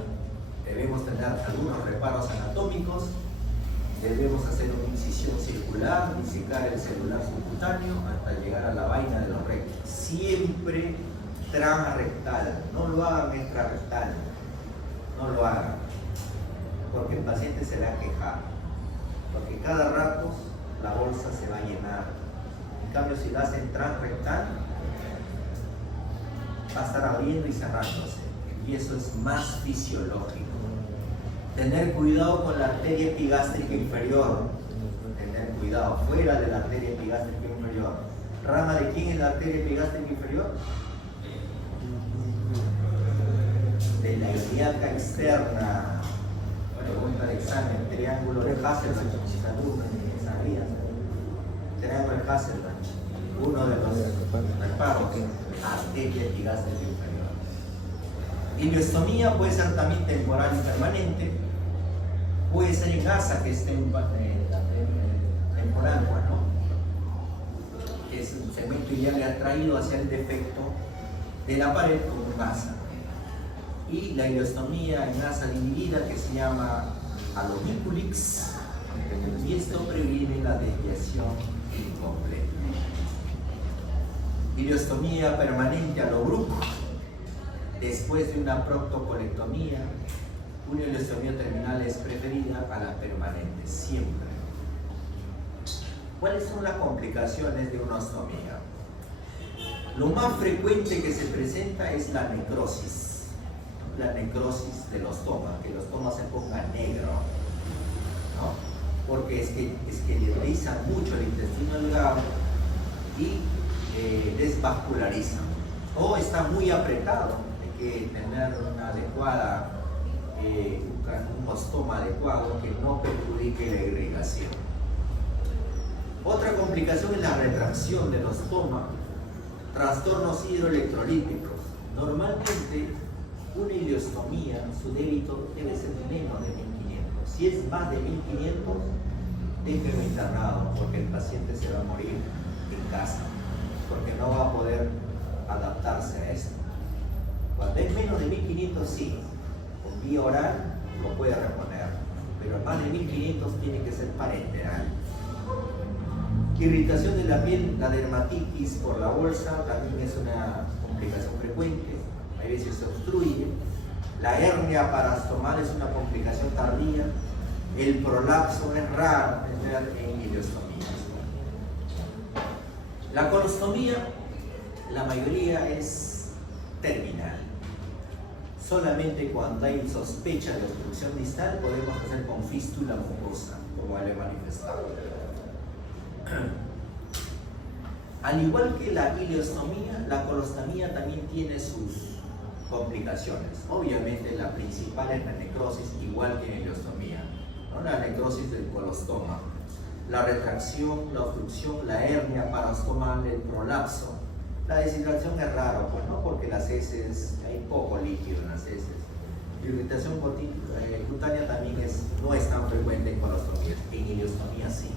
Debemos tener algunos reparos anatómicos, debemos hacer una incisión circular, disecar el celular subcutáneo hasta llegar a la vaina de los rectos. Siempre transrectal, no lo hagan extrarrectal, no lo hagan, porque el paciente se va a quejar, porque cada rato la bolsa se va a llenar. En cambio, si lo hacen transrectal, va a estar abriendo y cerrándose, y eso es más fisiológico. Tener cuidado con la arteria epigástrica inferior, tener cuidado, fuera de la arteria epigástrica inferior. ¿Rama de quién es la arteria epigástrica inferior? De la ilíaca externa. Pregunta de examen, triángulo de Hasselbalch, salud, sabía. Triángulo de Hasselbalch, uno de los reparos, arteria epigástrica inferior. Ileostomía puede ser también temporal y permanente, puede ser en gasa que esté temporal, ¿no? que es un segmento iliac atraído hacia el defecto de la pared con un asa. Y la ileostomía en asa dividida, que se llama alobiculix, y esto previene la desviación incompleta. Ileostomía permanente a lo Bruch, después de una proctocolectomía, una ileostomía terminal es preferida a la permanente, siempre. ¿Cuáles son las complicaciones de una ostomía? Lo más frecuente que se presenta es la necrosis del ostoma, que el ostoma se ponga negro, ¿no? Porque es que esclerotizan mucho el intestino delgado y desvascularizan. O está muy apretado, hay que tener una adecuada, un ostoma adecuado que no perjudique la irrigación. Otra complicación es la retracción del ostoma, trastornos hidroelectrolíticos. Normalmente una ileostomía, su débito debe ser menos de 1500. Si es más de 1500, déjelo internado, porque el paciente se va a morir en casa, porque no va a poder adaptarse a esto. Cuando es menos de 1500, sí, con vía oral lo puede reponer, pero más de 1500 tiene que ser parenteral. Irritación de la piel, la dermatitis por la bolsa también es una complicación frecuente, a veces se obstruye. La hernia parastomal es una complicación tardía. El prolapso es raro tener en ileostomías. La colostomía, la mayoría es terminal. Solamente cuando hay sospecha de obstrucción distal podemos hacer con fístula mucosa, como le he manifestado. Al igual que la ileostomía, la colostomía también tiene sus complicaciones. Obviamente la principal es la necrosis, igual que en ileostomía, ¿no? La necrosis del colostoma, la retracción, la obstrucción, la hernia parastomal, el prolapso. La deshidratación es raro, pues, ¿no? Porque las heces, hay poco líquido en las heces. La irritación cutánea también no es tan frecuente en colostomía, en ileostomía sí.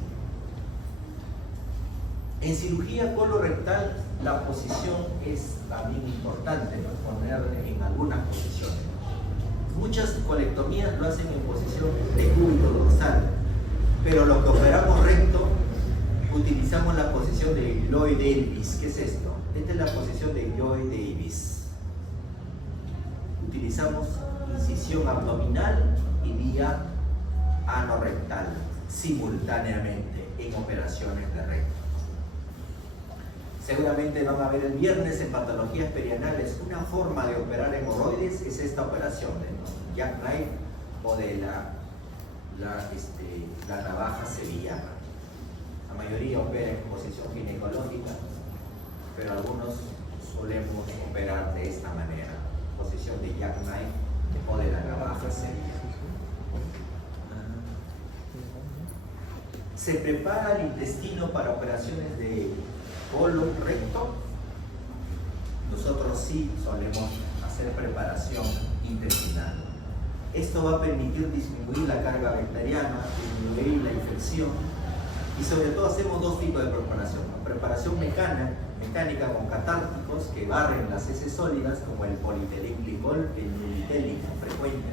En cirugía colorectal la posición es también importante, ¿no? Poner en algunas posiciones. Muchas colectomías lo hacen en posición de cúbito dorsal, pero los que operamos recto utilizamos la posición de Lloyd Davis. ¿Qué es esto? Esta es la posición de Lloyd Davis. Utilizamos incisión abdominal y vía anorrectal simultáneamente en operaciones de recto. Seguramente van a ver el viernes en patologías perianales. Una forma de operar hemorroides es esta operación de jackknife o de la navaja sevillana. La mayoría opera en posición ginecológica, pero algunos solemos operar de esta manera, posición de jackknife o de la navaja sevillana. Se prepara el intestino para operaciones de colon recto. Nosotros sí solemos hacer preparación intestinal. Esto va a permitir disminuir la carga bacteriana, disminuir la infección y sobre todo hacemos dos tipos de preparación. Preparación mecánica con catárticos que barren las heces sólidas como el polietilenglicol, el nulitélico frecuente,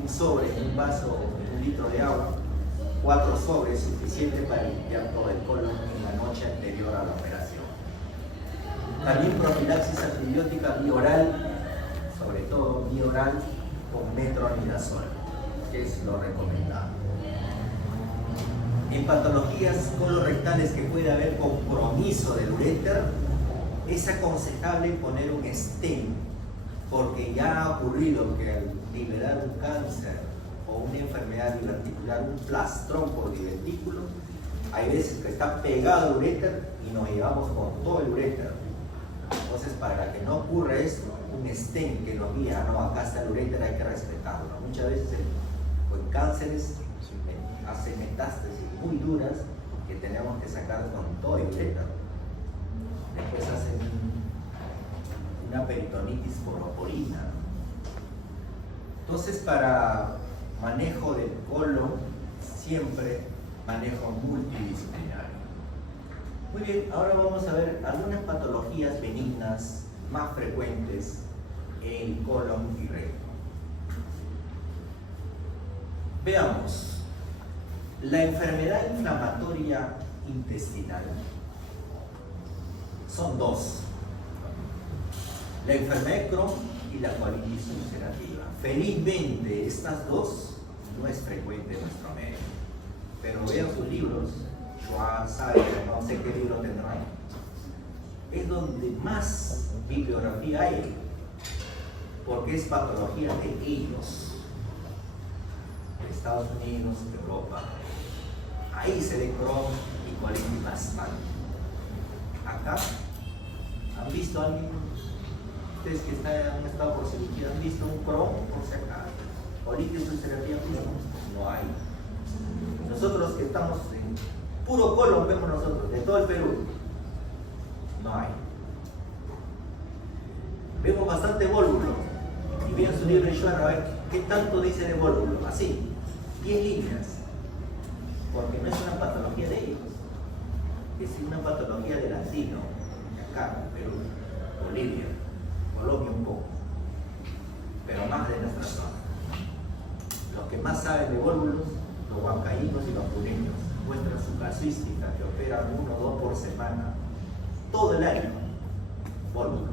un sobre, un vaso, 1 litro de agua, 4 sobres suficiente para limpiar todo el colon en la noche anterior a la operación. También profilaxis antibiótica bioral, sobre todo bioral con metronidazol, que es lo recomendado. En patologías colorectales que puede haber compromiso del uréter, es aconsejable poner un stent, porque ya ha ocurrido que al liberar un cáncer o una enfermedad diverticular, un plastrón por divertículo, hay veces que está pegado al uréter y nos llevamos con todo el uréter. Entonces, para que no ocurra esto, un stent que nos guía, no, acá está el uréter, hay que respetarlo. Muchas veces con cánceres hace metástasis muy duras que tenemos que sacar con todo el uréter. Después hacen una peritonitis por oporina. Entonces, para manejo del colon, siempre manejo multidisciplinario. Muy bien, ahora vamos a ver algunas patologías benignas más frecuentes en el colon y recto. Veamos, la enfermedad inflamatoria intestinal son dos: la enfermedad de Crohn y la colitis ulcerativa. Felizmente estas dos no es frecuente en nuestro medio, pero vean sus libros, Schwartz, Sager, no sé qué libro tendrán, es donde más bibliografía hay, porque es patología de ellos, de Estados Unidos, de Europa. Ahí se ve Crohn y colitis bastante. Acá, ¿han visto a alguien? Ustedes que están en estado por cirugía, ¿han visto un Crohn por si acá? ¿Colitis ulcerativa? No hay. Nosotros que estamos en puro colon, vemos nosotros, de todo el Perú, no hay. Vemos bastante vólvulo. Y vean su libro de Schwartz, a ver qué tanto dice de vólvulo. Así, 10 líneas. Porque no es una patología de ellos, es una patología del andino, acá, Perú, Bolivia, Colombia un poco, pero más de nuestra zona. Los que más saben de vólvulos, los huancaínos y los pureños, muestran su casuística, que operan 1 o 2 por semana, todo el año, vólvulo.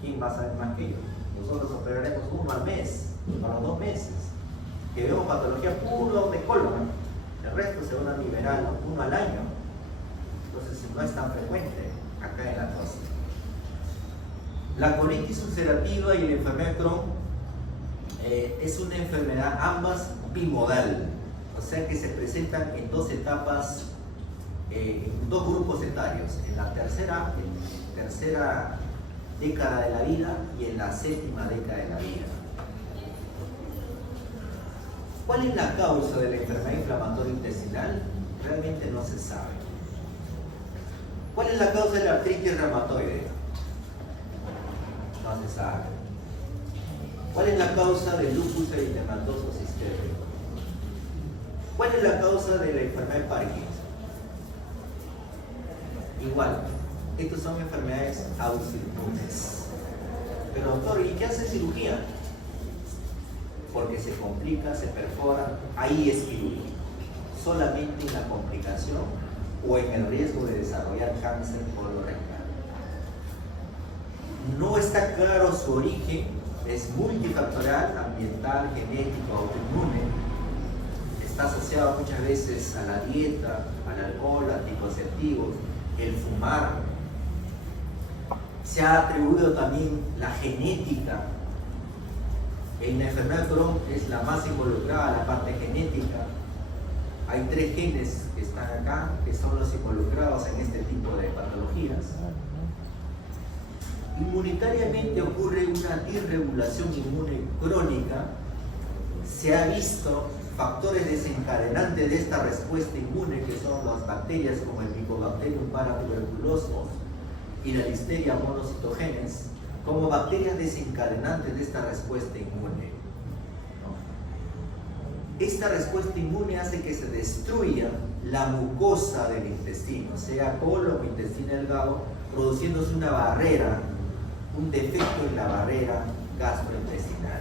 ¿Quién va a saber más que ellos? Nosotros operaremos 1 al mes, a los 2 meses, que vemos patología puro de colon. El resto se van a liberar 1 al año. Entonces no es tan frecuente acá en la costa. La colitis ulcerativa y la enfermedad de Crohn es una enfermedad ambas bimodal, o sea que se presentan en 2 etapas, en 2 grupos etarios, en la tercera década de la vida y en la 7ª década de la vida. ¿Cuál es la causa de la enfermedad inflamatoria intestinal? Realmente no se sabe. ¿Cuál es la causa de la artritis reumatoide? No se sabe. ¿Cuál es la causa del lupus eritematoso sistémico? ¿Cuál es la causa de la enfermedad de Parkinson? Igual, estas son enfermedades autoinmunes. Pero doctor, ¿y qué hace cirugía? Porque se complica, se perfora, ahí es quirúrgico. Solamente en la complicación o en el riesgo de desarrollar cáncer colorectal. No está claro su origen, es multifactorial, ambiental, genético, autoinmune. Está asociado muchas veces a la dieta, al alcohol, anticonceptivos, el fumar. Se ha atribuido también la genética. En la enfermedad de Crohn es la más involucrada, la parte genética. Hay 3 genes que están acá, que son los involucrados en este tipo de patologías. Inmunitariamente ocurre una disregulación inmune crónica. Se ha visto factores desencadenantes de esta respuesta inmune, que son las bacterias como el Mycobacterium paratuberculosis y la Listeria monocytogenes, como bacterias desencadenantes de esta respuesta inmune. Esta respuesta inmune hace que se destruya la mucosa del intestino, sea colon o intestino delgado, produciéndose una barrera, un defecto en la barrera gastrointestinal.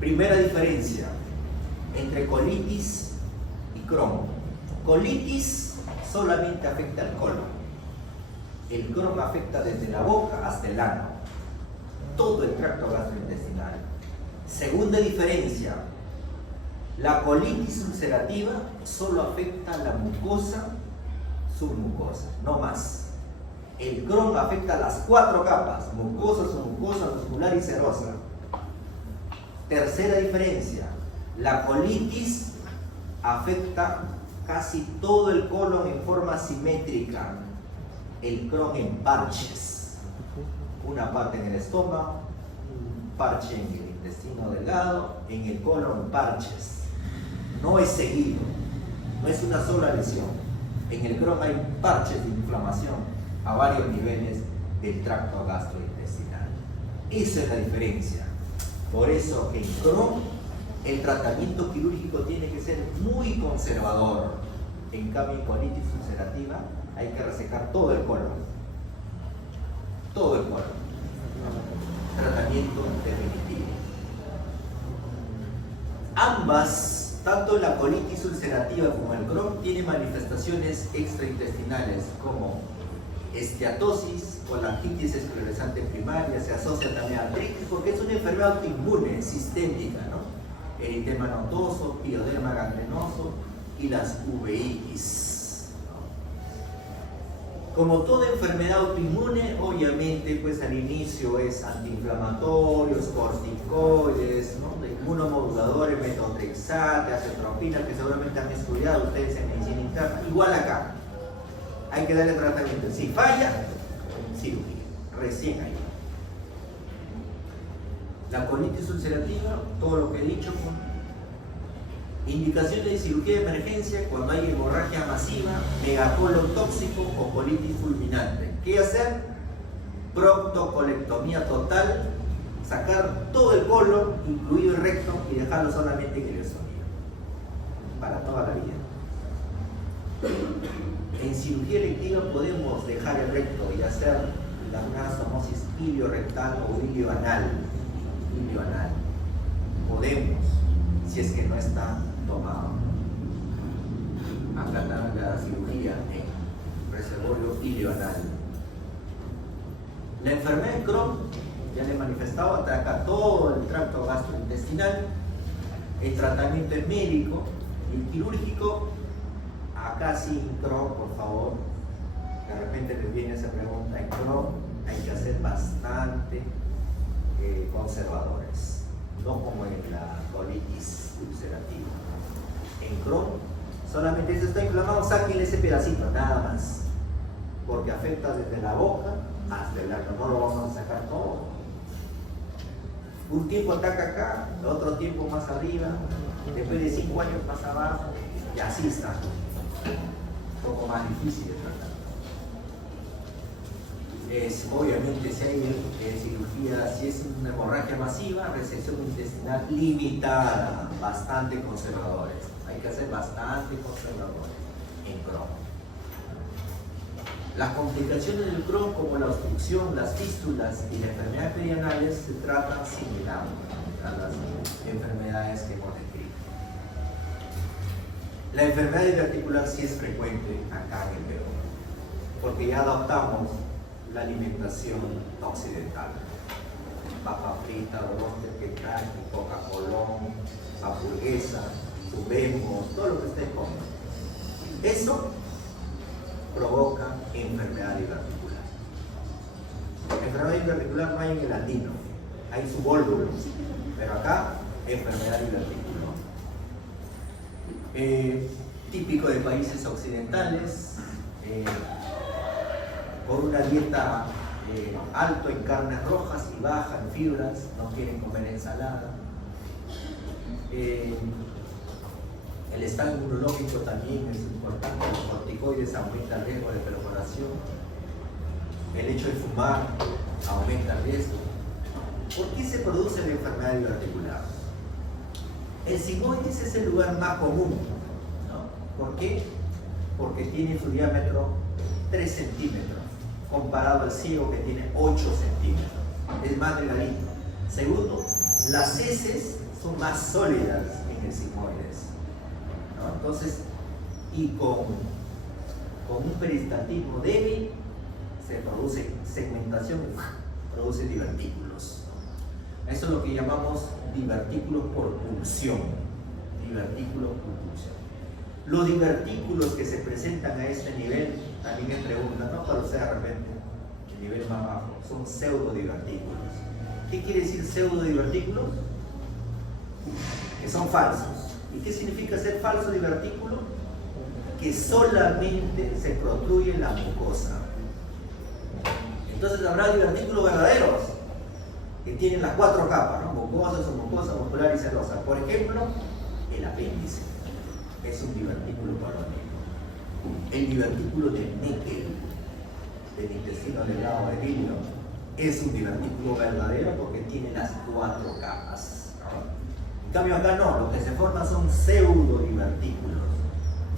Primera diferencia entre colitis y Crohn. Colitis solamente afecta al colon. El Crohn afecta desde la boca hasta el ano, todo el tracto gastrointestinal. Segunda diferencia, la colitis ulcerativa solo afecta a la mucosa submucosa, no más. El Crohn afecta a las 4 capas, mucosa, submucosa, muscular y serosa. Tercera diferencia, la colitis afecta casi todo el colon en forma simétrica, el Crohn en parches, una parte en el estómago, un parche en el intestino delgado, en el colon parches. No es seguido, no es una sola lesión. En el Crohn hay parches de inflamación a varios niveles del tracto gastrointestinal. Esa es la diferencia. Por eso en Crohn el tratamiento quirúrgico tiene que ser muy conservador. En cambio, en colitis ulcerativa hay que resecar todo el colon. Todo el colon. Tratamiento definitivo. Ambas, tanto la colitis ulcerativa como el Crohn, tienen manifestaciones extraintestinales como esteatosis, colangitis esclerosante primaria, se asocia también a artritis porque es una enfermedad autoinmune, sistémica, ¿no? Eritema nodoso, pioderma gangrenoso y las uveitis, ¿no? Como toda enfermedad autoinmune, obviamente, pues al inicio es antiinflamatorios, corticoides, ¿no? Inmunomoduladores, metotrexate, acetropina, que seguramente han estudiado ustedes en medicina interna, igual acá. Hay que darle tratamiento. Si falla, cirugía. Recién ahí. La colitis ulcerativa, todo lo que he dicho, indicaciones de cirugía de emergencia cuando hay hemorragia masiva, megacolon tóxico o colitis fulminante. ¿Qué hacer? Proctocolectomía total, sacar todo el colon, incluido el recto, y dejarlo solamente en el esófago. Para toda la vida. En cirugía electiva podemos dejar el recto y hacer la anastomosis iliorectal o ilioanal. Podemos, si es que no está tomado. Acá está la cirugía en reservorio ilioanal. La enfermedad de Crohn, ya le he manifestado, ataca todo el tracto gastrointestinal. El tratamiento es médico y el quirúrgico. Acá sin Crohn, por favor, de repente les viene esa pregunta. En Crohn hay que ser bastante conservadores, no como en la colitis ulcerativa. En Crohn, solamente si está inflamado, saquen ese pedacito, nada más, porque afecta desde la boca hasta el ano, no lo vamos a sacar todo. Un tiempo ataca acá, otro tiempo más arriba, después de 5 años más abajo, y así está. Un poco más difícil de tratar. Obviamente si hay cirugía, si es una hemorragia masiva, resección intestinal limitada, bastante conservadores. Hay que ser bastante conservadores en Crohn. Las complicaciones del Crohn, como la obstrucción, las fístulas y las enfermedades perianales, se tratan similar a las enfermedades que hemos descrito. La enfermedad diverticular sí es frecuente acá en el Perú, porque ya adoptamos la alimentación occidental. Papa frita, arroz de Kentucky, Coca-Cola, hamburguesa, tubemos, todo lo que ustedes comen. Eso provoca enfermedad diverticular. Enfermedad diverticular no hay en el andino, hay subólvulos, pero acá enfermedad diverticular. Típico de países occidentales, por una dieta alto en carnes rojas y baja en fibras, no quieren comer ensalada. El estado inmunológico también es importante, los corticoides aumentan el riesgo de perforación, el hecho de fumar aumenta el riesgo. ¿Por qué se produce la enfermedad diverticular? El sigmoides es el lugar más común, ¿no? ¿Por qué? Porque tiene su diámetro 3 centímetros, comparado al ciego que tiene 8 centímetros. Es más delgadito. Segundo, las heces son más sólidas en el sigmoides, ¿no? Entonces, y con un peristaltismo débil, se produce segmentación, produce divertículos. Eso es lo que llamamos divertículos por pulsión. Divertículos por pulsión. Los divertículos que se presentan a este nivel, también me preguntan, no para usted de repente, el nivel más bajo, son pseudodivertículos. ¿Qué quiere decir pseudodivertículos? Que son falsos. ¿Y qué significa ser falso divertículo? Que solamente se protruye la mucosa. Entonces habrá divertículos verdaderos que tienen las 4 capas, ¿no? Mucosa, submucosa, muscular y serosa. Por ejemplo, el apéndice es un divertículo verdadero. El divertículo de Meckel, del intestino delgado de Hillo, es un divertículo verdadero porque tiene las 4 capas, ¿no? cambio acá no, lo que se forma son pseudodivertículos.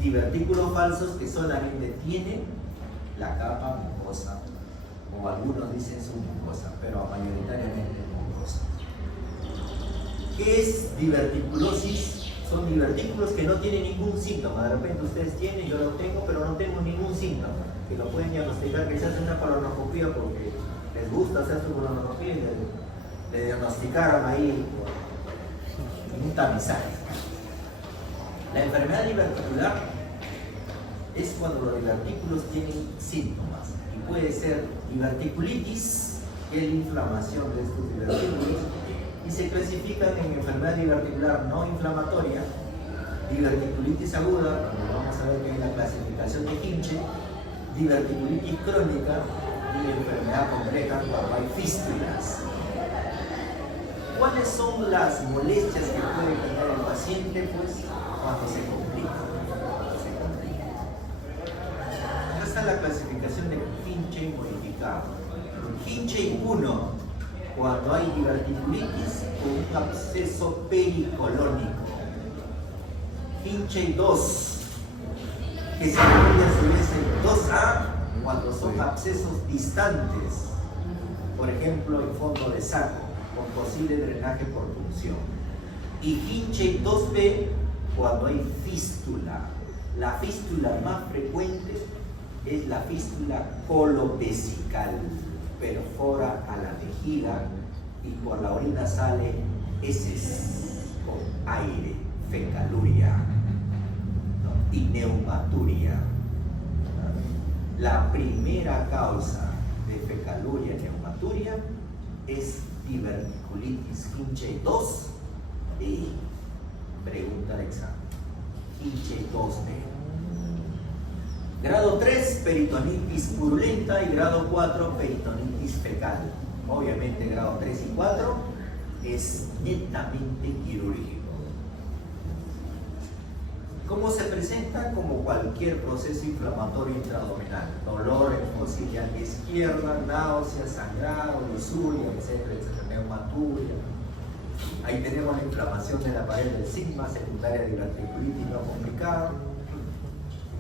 Divertículos falsos que solamente tienen la capa mucosa, o algunos dicen submucosa, pero mayoritariamente mucosa. ¿Qué es diverticulosis? Son divertículos que no tienen ningún síntoma. De repente ustedes tienen, yo lo tengo, pero no tengo ningún síntoma. Que lo pueden diagnosticar, que se hace una colonoscopía porque les gusta hacer su colonoscopía y le diagnosticaron ahí un tamizaje. La enfermedad diverticular es cuando los divertículos tienen síntomas y puede ser diverticulitis, que es la inflamación de estos divertículos, y se clasifican en enfermedad diverticular no inflamatoria, diverticulitis aguda, donde vamos a ver que hay la clasificación de Hinche, diverticulitis crónica y enfermedad compleja cuando hay fístulas. ¿Cuáles son las molestias que puede tener el paciente? Pues cuando se complica. Esta es la clasificación de Hinche modificado. Hinche 1, cuando hay diverticulitis o un absceso pericolónico. Hinche 2, que se divide a su vez en 2A, cuando son abscesos distantes, por ejemplo en fondo de saco, con posible drenaje por punción. Y Hinche 2B, cuando hay fístula. La fístula más frecuente es la fístula colopesical, perfora a la vejiga y por la orina sale heces con aire, fecaluria, ¿no? Y neumaturia. La primera causa de fecaluria y neumaturia es diverticulitis Hinche 2 y pregunta de examen, Hinche 2B. Grado 3, peritonitis purulenta, y grado 4, peritonitis fecal. Obviamente grado 3 y 4 es netamente quirúrgico. ¿Cómo se presenta? Como cualquier proceso inflamatorio intraabdominal: dolor en foxiliar izquierda, náuseas, sangrado, disuria, etcétera, neumaturia. Ahí tenemos la inflamación de la pared del sigma, secundaria de diverticulitis no complicada,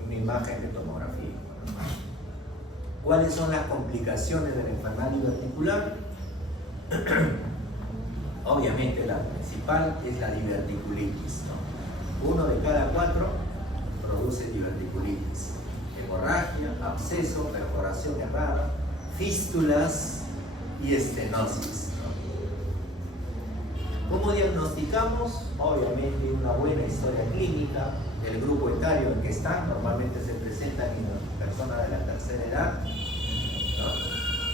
una imagen de tomografía. ¿Cuáles son las complicaciones de la enfermedad diverticular? Obviamente la principal es la diverticulitis, ¿no? 1 de cada 4 produce diverticulitis, hemorragia, absceso, perforación errada, fístulas y estenosis, ¿no? ¿Cómo diagnosticamos? Obviamente una buena historia clínica, el grupo etario en que están, normalmente se presentan en personas de la tercera edad, ¿no?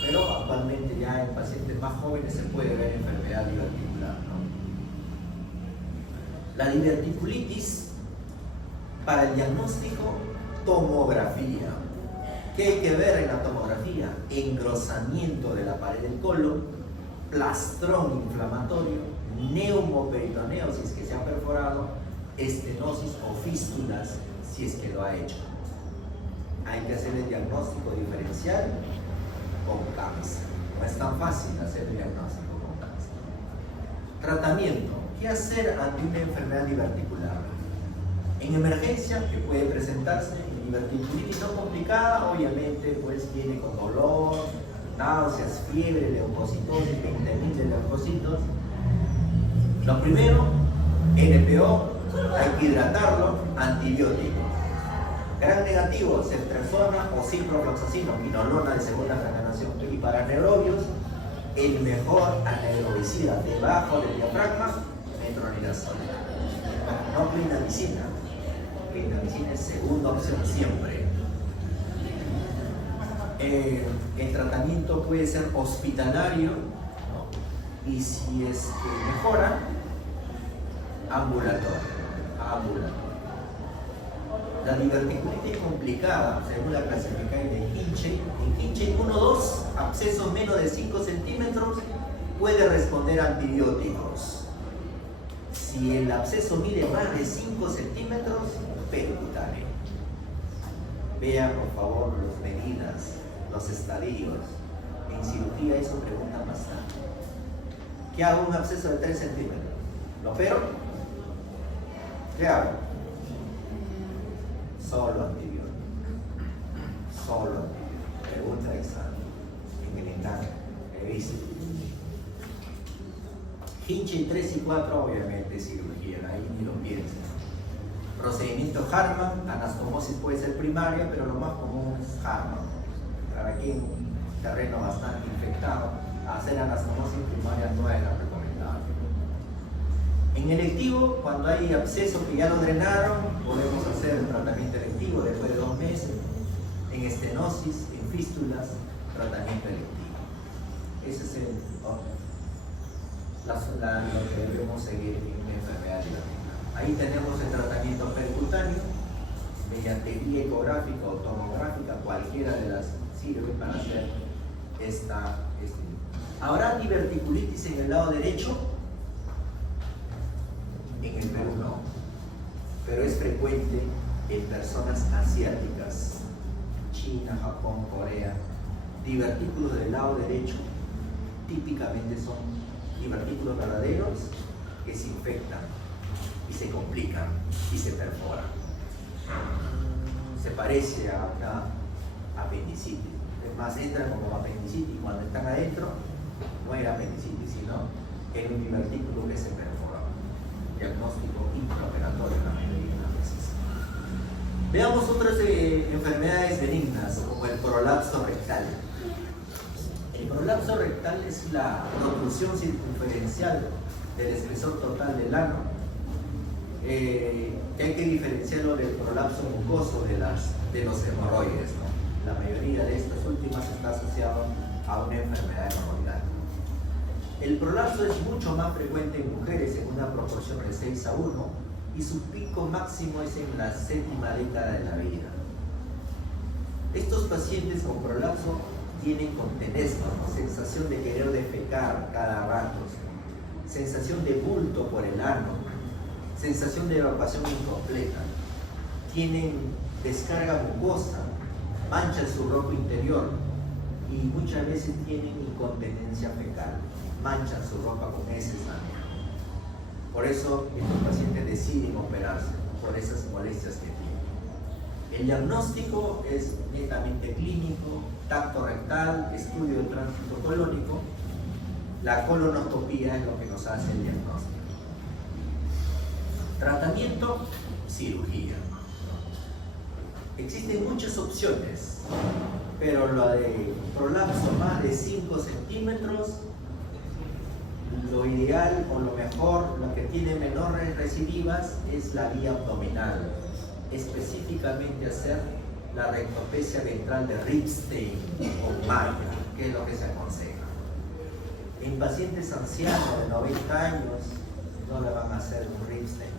Pero actualmente ya en pacientes más jóvenes se puede ver enfermedad diverticular, ¿no? La diverticulitis, para el diagnóstico, tomografía. ¿Qué hay que ver en la tomografía? Engrosamiento de la pared del colon, plastrón inflamatorio, neumoperitoneo si es que se ha perforado, estenosis o fístulas si es que lo ha hecho. Hay que hacer el diagnóstico diferencial con cáncer. No es tan fácil hacer el diagnóstico con cáncer. Tratamiento. ¿Qué hacer ante una enfermedad diverticular? En emergencia, que puede presentarse en diverticulitis no complicada, obviamente pues viene con dolor, náuseas, fiebre, leucocitosis, 20.000 de leucocitos. Lo primero, NPO, hay que hidratarlo, antibióticos. Gran negativo, ceftriaxona o ciprofloxacino, quinolona de segunda generación. Y para anaerobios, el mejor anaerobicida debajo del diafragma, metronidazol. No clindamicina. Clindamicina es segunda opción siempre. El tratamiento puede ser hospitalario, ¿no? Y si es que mejora, ambulatorio. La diverticulitis complicada, según la clasificación de Hinche, en Hinche 1-2, abscesos menos de 5 centímetros, puede responder a antibióticos. Si el absceso mide más de 5 centímetros, percutáneo. Vean por favor las medidas, los estadios. En cirugía eso preguntan bastante. ¿Qué hago un absceso de 3 centímetros? ¿Lo opero? ¿Qué hago? Solo antibiótico. Solo antibiótico. Pregunta de examen. En el engaño. He visto. Hinche 3 y 4, obviamente, cirugía. Ahí ni lo piensen. Procedimiento Hartmann, anastomosis puede ser primaria, pero lo más común es Hartmann. Para aquí en un terreno bastante infectado, hacer anastomosis primaria no es la recomendable. En electivo, cuando hay absceso que ya lo drenaron, podemos hacer el tratamiento electivo después de 2 meses. En estenosis, en fístulas, tratamiento electivo. Ese es lo que debemos seguir en una enfermedad diabética. Ahí tenemos el tratamiento percutáneo mediante vía ecográfica o tomográfica, cualquiera de las sirve para hacer esta. ¿Habrá diverticulitis en el lado derecho? En el Perú no, pero es frecuente en personas asiáticas, China, Japón, Corea. Divertículos del lado derecho típicamente son divertículos verdaderos que se infectan y se complican y se perforan. Se parece a una apendicitis. Es más, entra como apendicitis. Cuando están adentro, no era apendicitis, sino era un divertículo que se perfora. Diagnóstico intraoperatorio en la mayoría de las veces. Veamos otras enfermedades benignas, como el prolapso rectal. El prolapso rectal es la protrusión circunferencial del espesor total del ano, que hay que diferenciarlo del prolapso mucoso de los hemorroides, ¿no? La mayoría de estas últimas está asociado a una enfermedad hemorroidal. El prolapso es mucho más frecuente en mujeres en una proporción de 6 a 1 y su pico máximo es en la 7ª década de la vida. Estos pacientes con prolapso tienen con tenesmo, sensación de querer defecar cada rato, sensación de bulto por el ano, sensación de evacuación incompleta, tienen descarga mucosa, manchan su ropa interior y muchas veces tienen incontinencia fecal, manchan su ropa con heces también. Por eso estos pacientes deciden operarse, por esas molestias que tienen. El diagnóstico es netamente clínico, tacto rectal, estudio de tránsito colónico. La colonoscopía es lo que nos hace el diagnóstico. Tratamiento, cirugía. Existen muchas opciones, pero lo de prolapso más de 5 centímetros, lo ideal o lo mejor, lo que tiene menores recidivas es la vía abdominal, específicamente hacer la rectopecia ventral de Ripstein o Maya, que es lo que se aconseja. En pacientes ancianos de 90 años no le van a hacer un Ripstein,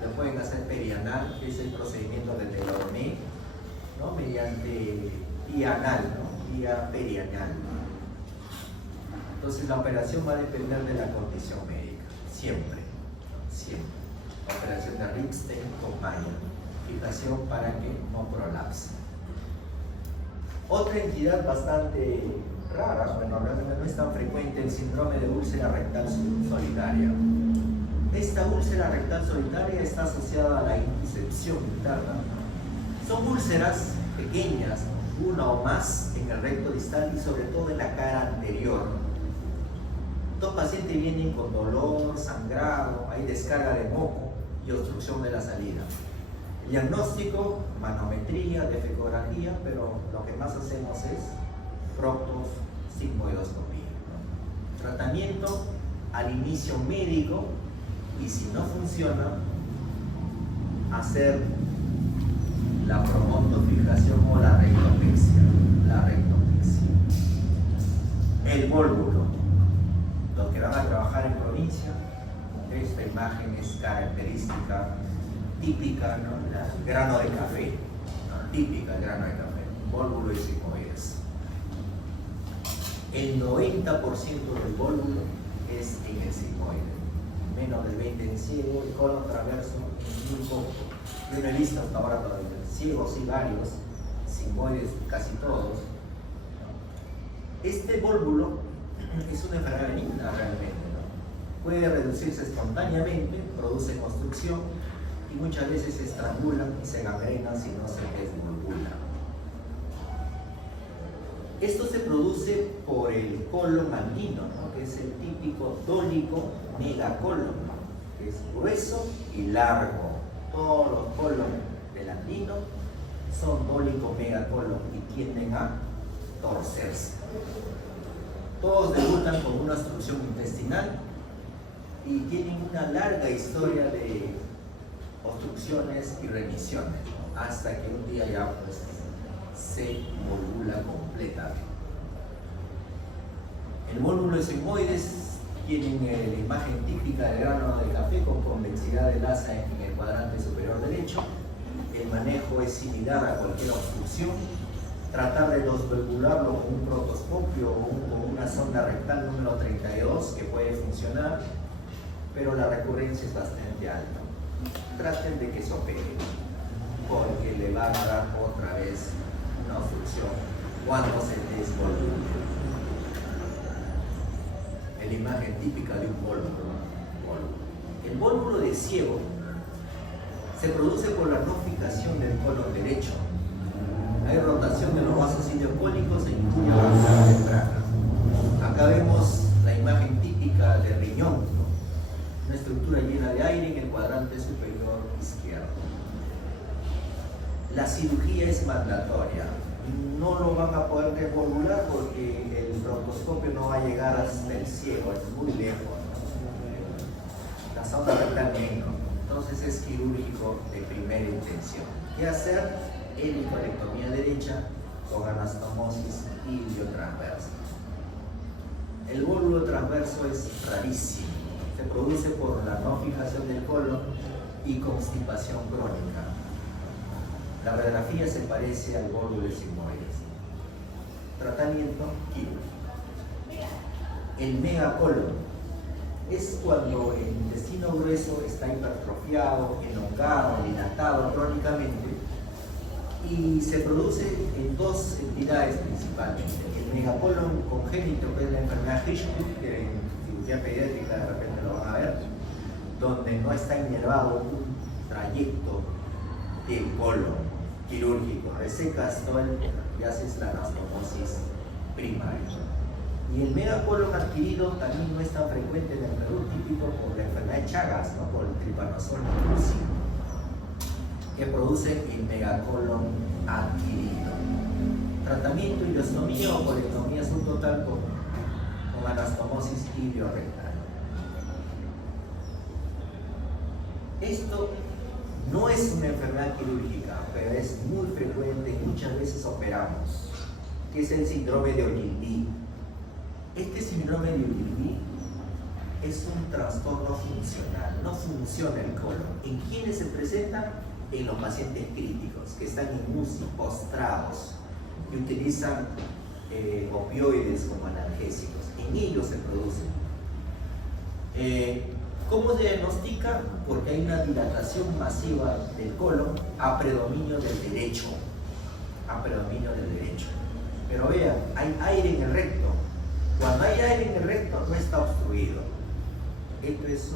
le pueden hacer perianal, que es el procedimiento de Delorme, ¿no? Mediante vía anal, ¿no? Vía perianal. Entonces la operación va a depender de la condición médica, siempre, siempre. La operación de Ripstein con Maya, fijación para que no prolapse. Otra entidad bastante rara, bueno, realmente no es tan frecuente, el síndrome de úlcera rectal solitaria. Esta úlcera rectal solitaria está asociada a la intuscepción interna. Son úlceras pequeñas, una o más en el recto distal y sobre todo en la cara anterior. Estos pacientes vienen con dolor, sangrado, hay descarga de moco y obstrucción de la salida. El diagnóstico, manometría, defecografía, pero lo que más hacemos es proctos, sigmoidoscopía. Tratamiento al inicio médico y si no funciona, hacer la promontofijación o la rectopexia. El vólvulo. Los que van a trabajar en provincia, esta imagen es característica, típica, ¿no? El grano de café, ¿no? Típica el grano de café, vólvulo y sigmoides. El 90% del vólvulo es en el sigmoide, menos del 20% en ciego, el colon transverso muy poco. Yo no he visto hasta ahora todavía, ciegos y varios, sigmoides casi todos. Este vólvulo es una enfermedad benigna realmente, ¿no? Puede reducirse espontáneamente, produce construcción, y muchas veces se estrangulan y se gangrenan si no se desvolvula. Esto se produce por el colon andino, ¿no? Que es el típico dólico megacolon, que es grueso y largo. Todos los colon del andino son dólico megacolon y tienden a torcerse. Todos debutan con una obstrucción intestinal y tienen una larga historia de obstrucciones y remisiones, ¿no? Hasta que un día ya pues se volvula completamente. El módulo sigmoides tienen la imagen típica del grano de café con convexidad de Lassa en el cuadrante superior derecho. El manejo es similar a cualquier obstrucción. Tratar de desvalvularlo con un proctoscopio o con una sonda rectal número 32 que puede funcionar, pero la recurrencia es bastante alta. Traten de que se opere, porque le van a dar otra vez una obstrucción cuando se desvolvule. Es la imagen típica de un vólvulo. El vólvulo de ciego se produce por la ramificación del colon derecho. Hay rotación de los vasos ileocólicos e incluye la ventana temprana. Acá vemos la imagen típica del riñón, ¿no? Una estructura llena de aire en el cuadrante superior izquierdo. La cirugía es mandatoria. No lo van a poder desvolvular porque el proctoscopio no va a llegar hasta el ciego, es muy lejos, ¿no? La sonda rectal menos, entonces es quirúrgico de primera intención. ¿Qué hacer? Helicolectomía derecha con anastomosis iliotransversa. El vólvulo transverso es rarísimo. Se produce por la no fijación del colon y constipación crónica. La radiografía se parece al vólvulo sigmoides. Tratamiento quirúrgico. El megacolon es cuando el intestino grueso está hipertrofiado, elongado, dilatado crónicamente y se produce en dos entidades principalmente. El megacolon congénito, que es la enfermedad Hirschsprung, que en cirugía pediátrica de repente lo van a ver, donde no está inervado un trayecto del colon quirúrgico, resecas todo y haces la anastomosis primaria. Y el megacolon adquirido también no es tan frecuente en el Perú, típico por la enfermedad de Chagas, ¿no? Por el tripanosol inclusivo, que produce el megacolon adquirido. Tratamiento ileostomía o colectomía subtotal con anastomosis iliorectal. Esto no es una enfermedad quirúrgica, pero es muy frecuente y muchas veces operamos, que es el síndrome de Ogilvie. Este síndrome de Ogilvie es un trastorno funcional, no funciona el colon. ¿En quiénes se presenta? En los pacientes críticos, que están en UCI, postrados, y utilizan opioides como analgésicos. En ellos se produce. ¿Cómo se diagnostica? Porque hay una dilatación masiva del colon a predominio del derecho. A predominio del derecho. Pero vean, hay aire en el recto. Cuando hay aire en el recto no está obstruido. Esto es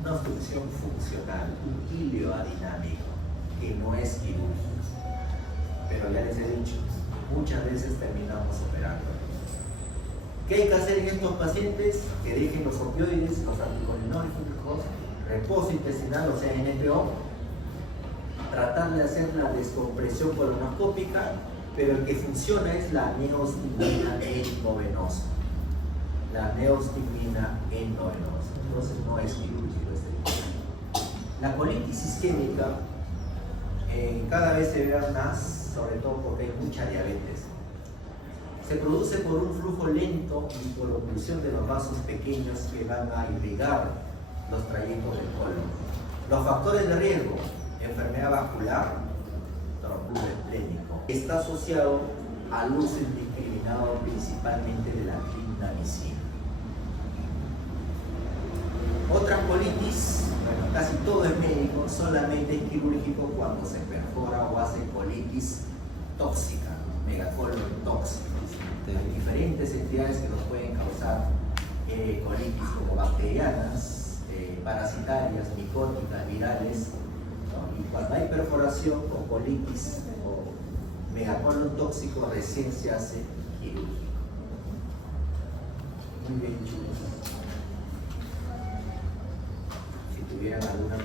una obstrucción funcional, un ilioadinámico, que no es quirúrgico. Pero ya les he dicho, muchas veces terminamos operando. ¿Qué hay que hacer en estos pacientes? Que dejen los opioides, los anticolinérgicos, reposo intestinal, o sea, NPO, tratar de hacer la descompresión colonoscópica, pero el que funciona es la neostigmina endovenosa. La neostigmina endovenosa. Entonces no es quirúrgico este. La colitis isquémica cada vez se ve más, sobre todo porque hay mucha diabetes. Se produce por un flujo lento y por oclusión de los vasos pequeños que van a irrigar los trayectos del colon. Los factores de riesgo: enfermedad vascular, trombulo esplénico. Está asociado al uso indiscriminado principalmente de la clindamicina. Otras colitis, bueno, casi todo es médico, solamente es quirúrgico cuando se perfora o hace colitis tóxica, megacolon tóxica. Hay diferentes entidades que nos pueden causar colitis, como bacterianas, parasitarias, micóticas, virales, ¿no? Y cuando hay perforación o colitis o megacolon tóxico, recién se hace quirúrgico. Muy bien, chicos. Si tuvieran alguna